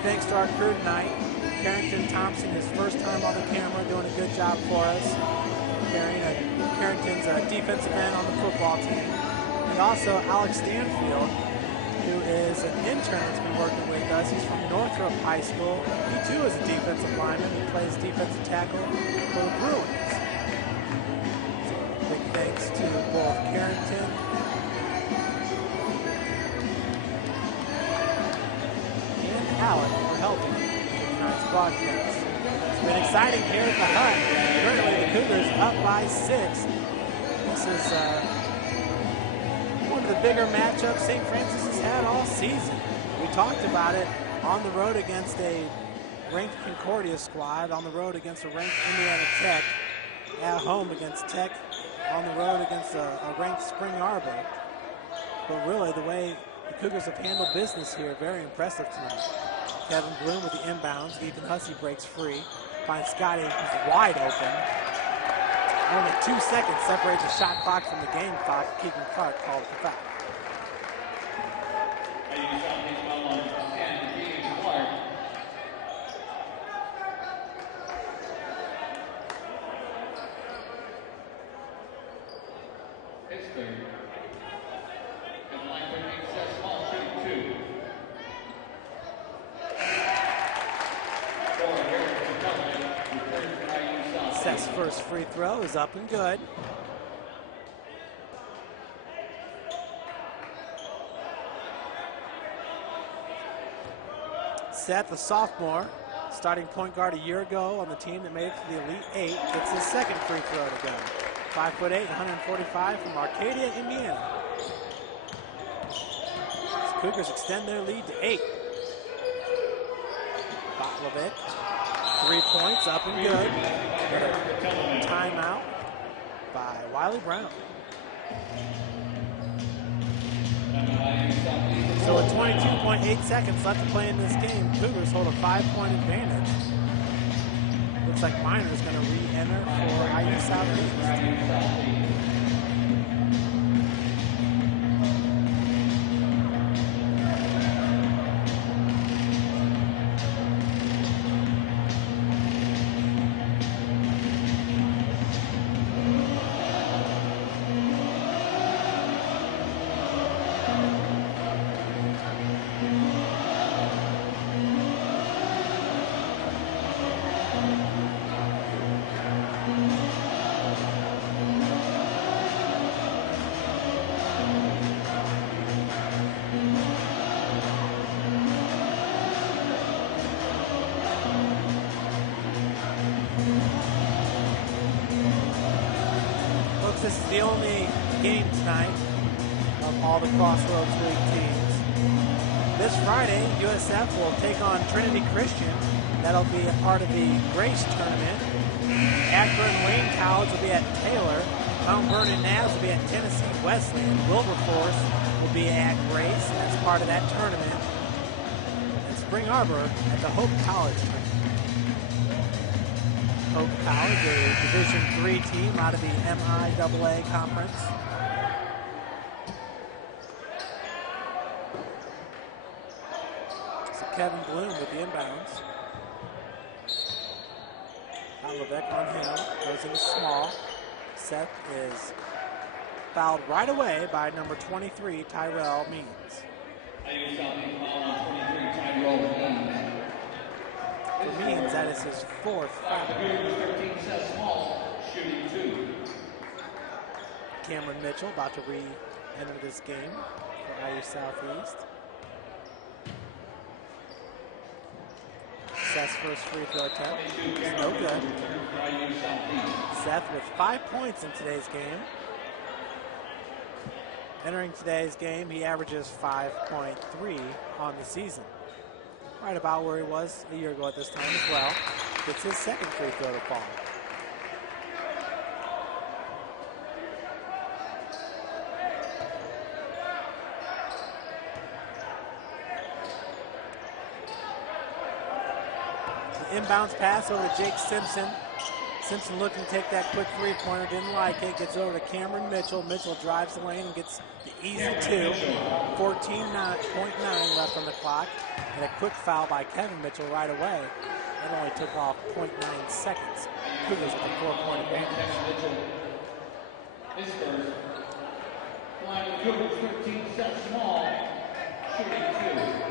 Thanks to our crew tonight. Carrington Thompson, his first time on the camera, doing a good job for us. Carrington's a defensive end on the football team. And also Alex Stanfield, who is an intern that's been working with us. He's from Northrop High School. He too is a defensive lineman. He plays defensive tackle for the Bruins. So big thanks to both Carrington Allen for helping tonight's broadcast. It's been exciting here at the Hut. Currently the Cougars up by 6. This is one of the bigger matchups St. Francis has had all season. We talked about it on the road against a ranked Concordia squad, on the road against a ranked Indiana Tech, at home against Tech, on the road against a ranked Spring Arbor. But really the way the Cougars have handled business here, very impressive tonight. Kevin Bloom with the inbounds. Ethan Hussey breaks free. Finds Scotty, who's wide open. Only 2 seconds separate the shot clock from the game clock. Keegan Clark called the foul. His third. And line 13 says small shooting 2. Seth's first free throw is up and good. Seth, a sophomore, starting point guard a year ago on the team that made it to the Elite Eight, gets his second free throw to go. 5'8", 145 from Arcadia, Indiana. The Cougars extend their lead to 8. Botlovic, 3 points, up and good. Got a timeout by Wiley Brown. So with 22.8 seconds left to play in this game, Cougars hold a 5-point advantage. Looks like Minor's going to re-enter for IU Southeast. This is the only game tonight of all the Crossroads League teams. This Friday, USF will take on Trinity Christian. That'll be a part of the Grace tournament. Akron Wayne College will be at Taylor. Mount Vernon Navs will be at Tennessee Wesleyan. Wilberforce will be at Grace. That's part of that tournament. And Spring Arbor at the Hope College tournament. Hope College, a Division III team out of the MIAA conference. So Kevin Bloom with the inbounds. Levesque on him, goes into small. Seth is fouled right away by number 23, Tyrell Means. For Means, that is his 4th foul. Cameron Mitchell about to re-enter this game for IU Southeast. Seth's first free throw attempt is no good. Seth with 5 points in today's game. Entering today's game, he averages 5.3 on the season. Right about where he was a year ago at this time as well. Gets his second free throw to fall. The inbounds pass over to Jake Simpson. Simpson looking to take that quick three-pointer, didn't like it. Gets over to Cameron Mitchell. Mitchell drives the lane and gets the easy 2. 14.9 left on the clock. And a quick foul by Kevin Mitchell right away. That only took off 0.9 seconds. Cougars with a 4-point advantage. His first. Line with Cougars 13, Seth Small, shooting 2.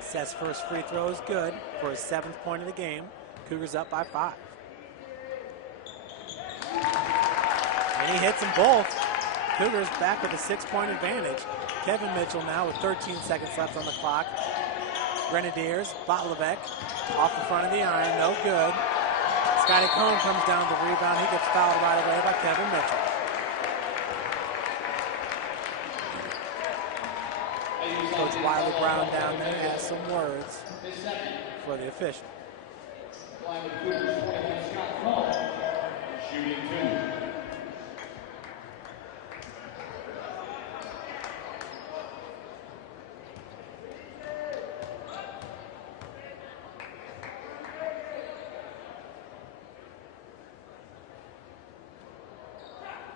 Seth's first free throw is good for his 7th point of the game. Cougars up by 5. And he hits them both. Cougars back with a 6-point advantage. Kevin Mitchell now with 13 seconds left on the clock. Grenadiers, Botlevek off the front of the iron, no good. Scotty Cohn comes down to rebound. He gets fouled right away by Kevin Mitchell. Coach Wiley Brown down there has some words for the official. Shooting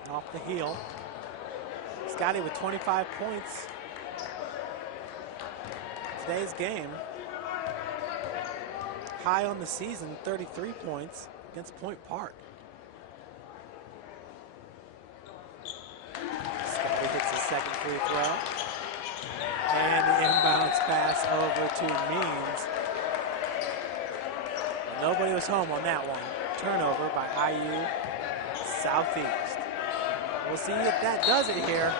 2. Off the heel. Scotty with 25 points. Today's game, high on the season, 33 points against Point Park. Scotty hits his second free throw. And the inbounds pass over to Means. Nobody was home on that one. Turnover by IU Southeast. We'll see if that does it here.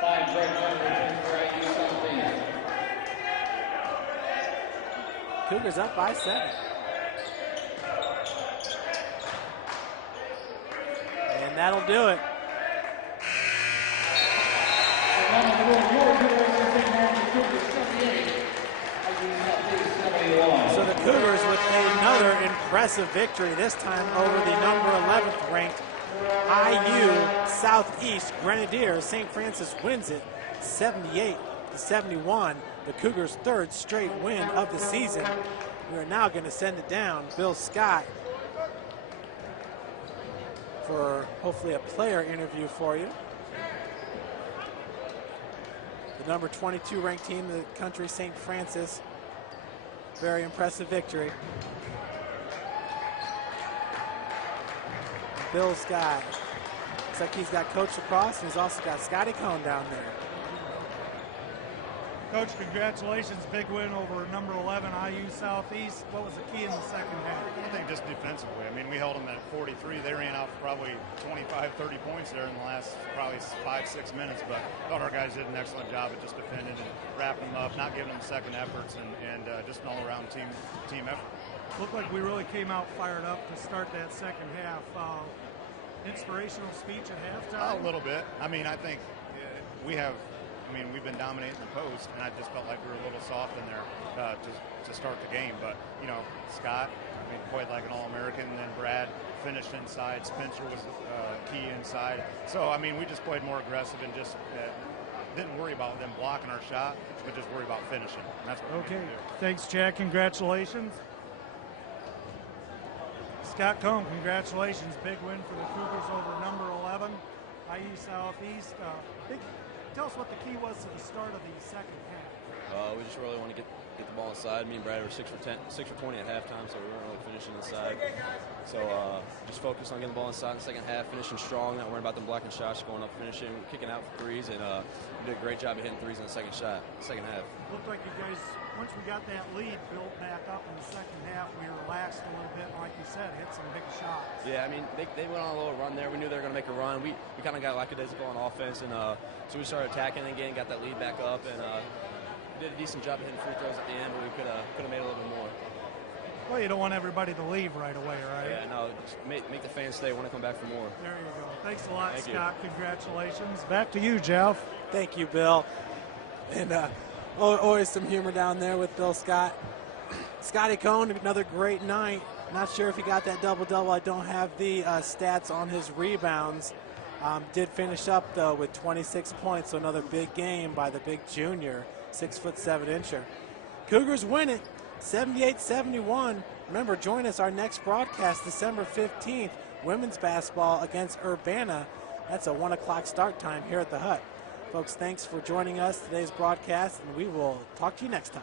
5 straight turnovers for IU Southeast. Cougars up by 7. And that'll do it. So the Cougars with another impressive victory, this time over the number 11th ranked IU Southeast Grenadiers. St. Francis wins it 78-71. The Cougars' third straight win of the season. We are now going to send it down. Bill Scott for hopefully a player interview for you. The number 22 ranked team in the country, St. Francis. Very impressive victory. Bill Scott. Looks like he's got Coach Lacrosse, and he's also got Scotty Cohn down there. Coach, congratulations. Big win over number 11 IU Southeast. What was the key in the second half? I think just defensively. I mean, we held them at 43. They ran out for probably 25, 30 points there in the last probably 5-6 minutes. But I thought our guys did an excellent job at just defending and wrapping them up, not giving them second efforts, and just an all-around team effort. Looked like we really came out fired up to start that second half. Inspirational speech at halftime? A little bit. I mean, I think we've been dominating the post, and I just felt like we were a little soft in there to start the game. But, you know, Scott, played like an All-American, and then Brad finished inside. Spencer was key inside. So, we just played more aggressive and just didn't worry about them blocking our shot, but just worry about finishing. And that's what we need to do. Thanks, Jack. Congratulations. Scott Cohn, congratulations. Big win for the Cougars over number 11, IU Southeast. Tell us what the key was to the start of the second half. We just really want to get the ball inside. Me and Brad were 6 for 20 at halftime, so we weren't really finishing inside. So just focused on getting the ball inside in the second half, finishing strong, not worrying about them blocking shots, going up, finishing, kicking out for threes, and we did a great job of hitting threes in the second half. Looked like you guys, once we got that lead, built back up in the second half. We relaxed a little bit, like you said, hit some big shots. Yeah, they went on a little run there. We knew they were going to make a run. We kind of got lackadaisical on offense, and so we started attacking again, got that lead back up, and did a decent job of hitting free throws at the end, but we could have made a little bit more. Well, you don't want everybody to leave right away, right? Yeah, no, just make the fans stay, want to come back for more. There you go. Thanks a lot, Thank Scott. you. Congratulations. Back to you, Jeff. Thank you, Bill. And always some humor down there with Bill Scott. Scotty Cohn, another great night. Not sure if he got that double-double. I don't have the stats on his rebounds. Did finish up, though, with 26 points, so another big game by the big junior, 6'7" Cougars win it, 78-71. Remember, join us our next broadcast, December 15th, women's basketball against Urbana. That's a 1 o'clock start time here at the Hut. Folks, thanks for joining us today's broadcast, and we will talk to you next time.